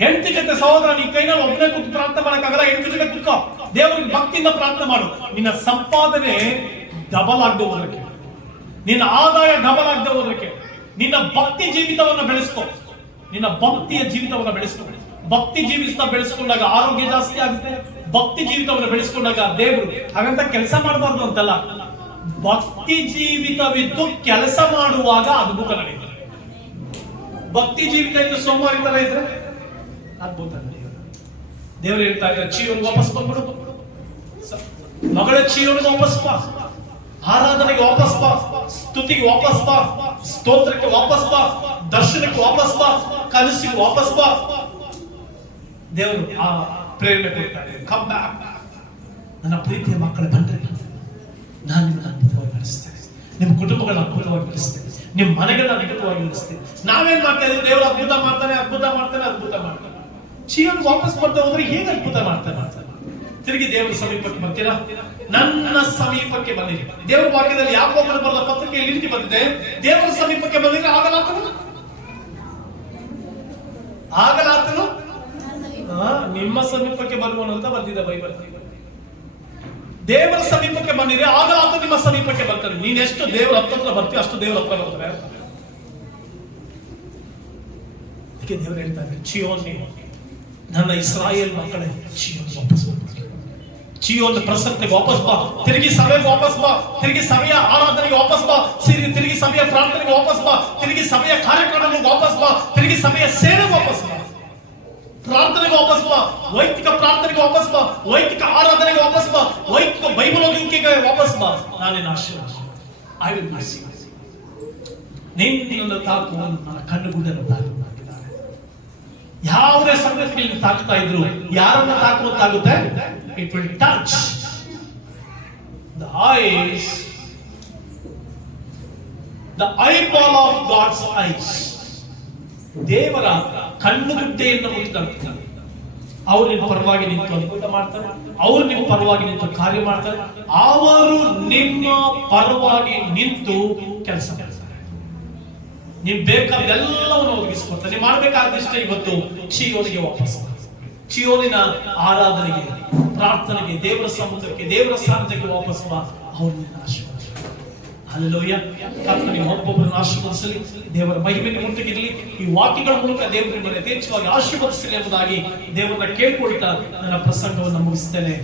ಹೆಂಡತಿ ಜೊತೆ ಸಹೋದರ ನೀ ಕೈನಲ್ಲಿ ಒಬ್ಬನೇ ಕೂತು ಪ್ರಾರ್ಥನೆ ಮಾಡಕ್ಕಾಗಲ್ಲ, ಹೆಂಡತಿ ಜೊತೆ ಕುತ್ಕೋ, ದೇವರಿಗೆ ಭಕ್ತಿಯಿಂದ ಪ್ರಾರ್ಥನೆ ಮಾಡು. ನಿನ್ನ ಸಂಪಾದನೆ ಡಬಲ್ ಆಗದೆ ಹೋದ್ರಕ್ಕೆ, ನಿನ್ನ ಆದಾಯ ಡಬಲ್ ಆಗದೆ ಹೋದ್ರಕ್ಕೆ, ನಿನ್ನ ಭಕ್ತಿ ಜೀವಿತವನ್ನ ಬೆಳೆಸ್ಕೊ, ನಿನ್ನ ಭಕ್ತಿಯ ಜೀವಿತವನ್ನ ಬೆಳೆಸ್ಕೊ. ಭಕ್ತಿ ಜೀವಿತ ಬೆಳೆಸ್ಕೊಂಡಾಗ ಆರೋಗ್ಯ ಜಾಸ್ತಿ ಆಗುತ್ತೆ. ಭಕ್ತಿ ಜೀವಿತವನ್ನು ಬೆಳೆಸ್ಕೊಂಡಾಗ ದೇವರು, ಹಾಗಂತ ಕೆಲಸ ಮಾಡಬಾರ್ದು ಅಂತಲ್ಲ, ಭಕ್ತಿ ಜೀವಿತವಿದ್ದು ಕೆಲಸ ಮಾಡುವಾಗ ಅದ್ಭುತ ನಡೆಯುತ್ತೆ. ಭಕ್ತಿ ಜೀವಿತ ಇದ್ದು ಸೋಮವಾರ ತರ ಇದ್ರೆ ಅದ್ಭುತ ನಡೆಯುತ್ತೆ. ದೇವರು ಹೇಳ್ತಾ ಇದ್ದಾರೆ, ಚೀಯೋನಿಗೆ ವಾಪಸ್ ಬಂದ್ಬಿಡು, ಮಗಳ ಚೀಯೋನಿಗೆ ವಾಪಸ್ ಬಾ, ಆರಾಧನೆಗೆ ವಾಪಸ್ ಬಾ, ಸ್ತುತಿಗೆ ವಾಪಸ್ ಬಾ, ಸ್ತೋತ್ರಕ್ಕೆ ವಾಪಸ್ ಬಾ, ದರ್ಶನಕ್ಕೆ ವಾಪಸ್ ಬಾ, ಕನಸಿಗೆ ವಾಪಸ್ ಬಾ. ದೇವರು ಆ ಪ್ರೇರಣೆ ಕೊಡ್ತಾರೆ. ಕಮ್ ಬ್ಯಾಕ್ ನನ್ನ ಪ್ರೀತಿಯ ಮಕ್ಕಳು, ಬಂದ್ರೆ ನಾನು ನಿಮ್ಮನ್ನು ಅದ್ಭುತವಾಗಿ ನಡೆಸ್ತೇನೆ, ನಿಮ್ಮ ಕುಟುಂಬಗಳನ್ನ ಅದ್ಭುತವಾಗಿ ನಡೆಸ್ತೇನೆ, ನಿಮ್ಮ ಮನೆಗಳನ್ನ ಅದ್ಭುತವಾಗಿ ನಡೆಸ್ತೇನೆ. ನಾವೇನ್ ಮಾಡ್ತಾ ಇದ್ದೀವಿ, ದೇವರು ಅದ್ಭುತ ಮಾಡ್ತಾನೆ, ಅದ್ಭುತ ಮಾಡ್ತಾನೆ, ಅದ್ಭುತ ಮಾಡ್ತಾನೆ. ಜೀವನ ವಾಪಸ್ ಬರ್ತಾ ಹೋದ್ರೆ ಹೇಗೆ ಅದ್ಭುತ ಮಾಡ್ತಾನೆ. ತಿರುಗಿ ದೇವರ ಸಮೀಪಕ್ಕೆ ಬರ್ತೀರಾ, ನನ್ನ ಸಮೀಪಕ್ಕೆ ಬಂದಿರಿ. ದೇವರ ವಾಕ್ಯದಲ್ಲಿ ಯಾಕೋಬನು ಬರೆದ ಪತ್ರಿಕೆಯಲ್ಲಿ ರೀತಿ ಬಂದಿದೆ, ದೇವರ ಸಮೀಪಕ್ಕೆ ಬಂದಿದ್ರೆ ಆಗಲಾತನು ನಿಮ್ಮ ಸಮೀಪಕ್ಕೆ ಬರುವನು ಅಂತ ಬಂದಿದೆ ಬೈಬಲ್. ದೇವರ ಸಮೀಪಕ್ಕೆ ಬಂದಿದೆ ಆಗಲಾತ ನಿಮ್ಮ ಸಮೀಪಕ್ಕೆ ಬರ್ತಾರೆ. ನೀನ್ ಎಷ್ಟು ದೇವರ ಹತ್ರ ಬರ್ತೀವಿ ಅಷ್ಟು ದೇವರ ಹತ್ರ ಬರ್ತಾರೆ. ಅದಕ್ಕೆ ದೇವರು ಹೇಳ್ತಾರೆ, ಚೀಯೋನಿ ನನ್ನ ಇಸ್ರಾಯೇಲ್ ಮಕ್ಕಳೇ, ಚೀಯೋನ್ ವಾಪಸ್ ಬಾ, ಚೀಯೋನ್ ಪ್ರಸನ್ನತೆಗೆ ವಾಪಸ್ ಬಾ, ತಿರುಗಿ ಸಭೆಗೆ ವಾಪಸ್ ಬಾ, ತಿರುಗಿ ಸಭೆಯ ಆರಾಧನೆಗೆ ವಾಪಸ್ ಬಾ, ತಿರುಗಿ ಸಭೆಯ ಪ್ರಾರ್ಥನೆಗೆ ವಾಪಸ್ ಬಾ, ತಿರುಗಿ ಸಭೆಯ ಕಾರ್ಯಕ್ರಮಗಳಿಗೆ ವಾಪಸ್ ಬಾ, ತಿರುಗಿ ಸಭೆಯ ಸೇವೆಗೆ ವಾಪಸ್ ಬಾ, ಪ್ರಾರ್ಥನೆಗೆ ವಾಪಸ್ ಬಾ, ವೈಯಕ್ತಿಕ ಪ್ರಾರ್ಥನೆಗೆ ವಾಪಸ್ ಬಾ, ವೈಯಕ್ತಿಕ ಆರಾಧನೆಗೆ ವಾಪಸ್ ಬಾ, ವೈಯಕ್ತಿಕ ಬೈಬಲ್ ಓದುವಿಕೆಗೆ ವಾಪಸ್ ಬಾ. ನಾನೇನು ಆಶೀರ್ವಾದ, ಐ ವಿಲ್ ಬ್ಲೆಸ್ ಯು. ನಿನ್ನನ್ನು ತಾಕು ನನ್ನ ಕಣ್ಣು ಗುಡ್ಡನ್ನು ತಾಕು ಮಾಡಿದ್ದಾರೆ. ಯಾವುದೇ ಸಂಗತಿಗಳನ್ನು ತಾಕ್ತಾ ಇದ್ರು, ಯಾರನ್ನ ತಾಕುವಂತಾಗುತ್ತೆ, it will touch the eyes, the eyeball of God's eyes. ದೇವರ ಕಣ್ಣು ಗುಡ್ಡೆಯನ್ನು ಮುಟ್ತಾರೆ. ಅವರು ನಿಮ್ಮ ಪರವಾಗಿ ನಿಂತು ಅದ್ಭುತ ಮಾಡ್ತಾರೆ, ಅವರು ನಿಮ್ಮ ಪರವಾಗಿ ನಿಂತು ಕಾರ್ಯ ಮಾಡ್ತಾರೆ, ಅವರು ನಿಮ್ಮ ಪರವಾಗಿ ನಿಂತು ಕೆಲಸ ಮಾಡ್ತಾರೆ. ನೀವು ಬೇಕಾದೆಲ್ಲವನ್ನು ಒದಗಿಸ್ಕೊಡ್ತಾರೆ. ನೀವು ಮಾಡಬೇಕಾದಷ್ಟೇ ಇವತ್ತು ಚೀಯೋನಿಗೆ ವಾಪಸ್, ಚೀಯೋನಿನ ಆರಾಧನೆಗೆ, ಪ್ರಾರ್ಥನೆಗೆ, ದೇವರ ಸಮ್ಮುಖಕ್ಕೆ, ದೇವರ ಸಾಧನೆಗೆ ವಾಪಸ್ ಬಾ. ಅವರು ನಿನ್ನ ಆಶೀರ್ವಾದ. ಹಲ್ಲೆಲೂಯಾ. ಕರ್ತನಿಗೆ ಒಬ್ಬೊಬ್ಬರನ್ನು ಆಶೀರ್ವದಿಸಲಿ, ದೇವರ ಮಹಿಮೆ ಮುಟ್ಟಿಗಿರಲಿ. ಈ ವಾಕ್ಯಗಳ ಮೂಲಕ ದೇವರು ನಿಮ್ಮನ್ನು ಯಥೇಚ್ಛವಾಗಿ ಆಶೀರ್ವದಿಸಲಿ ಎಂಬುದಾಗಿ ದೇವರನ್ನ ಕೇಳ್ಕೊಳ್ತಾ ನನ್ನ ಪ್ರಸಂಗವನ್ನು ಮುಗಿಸ್ತೇನೆ.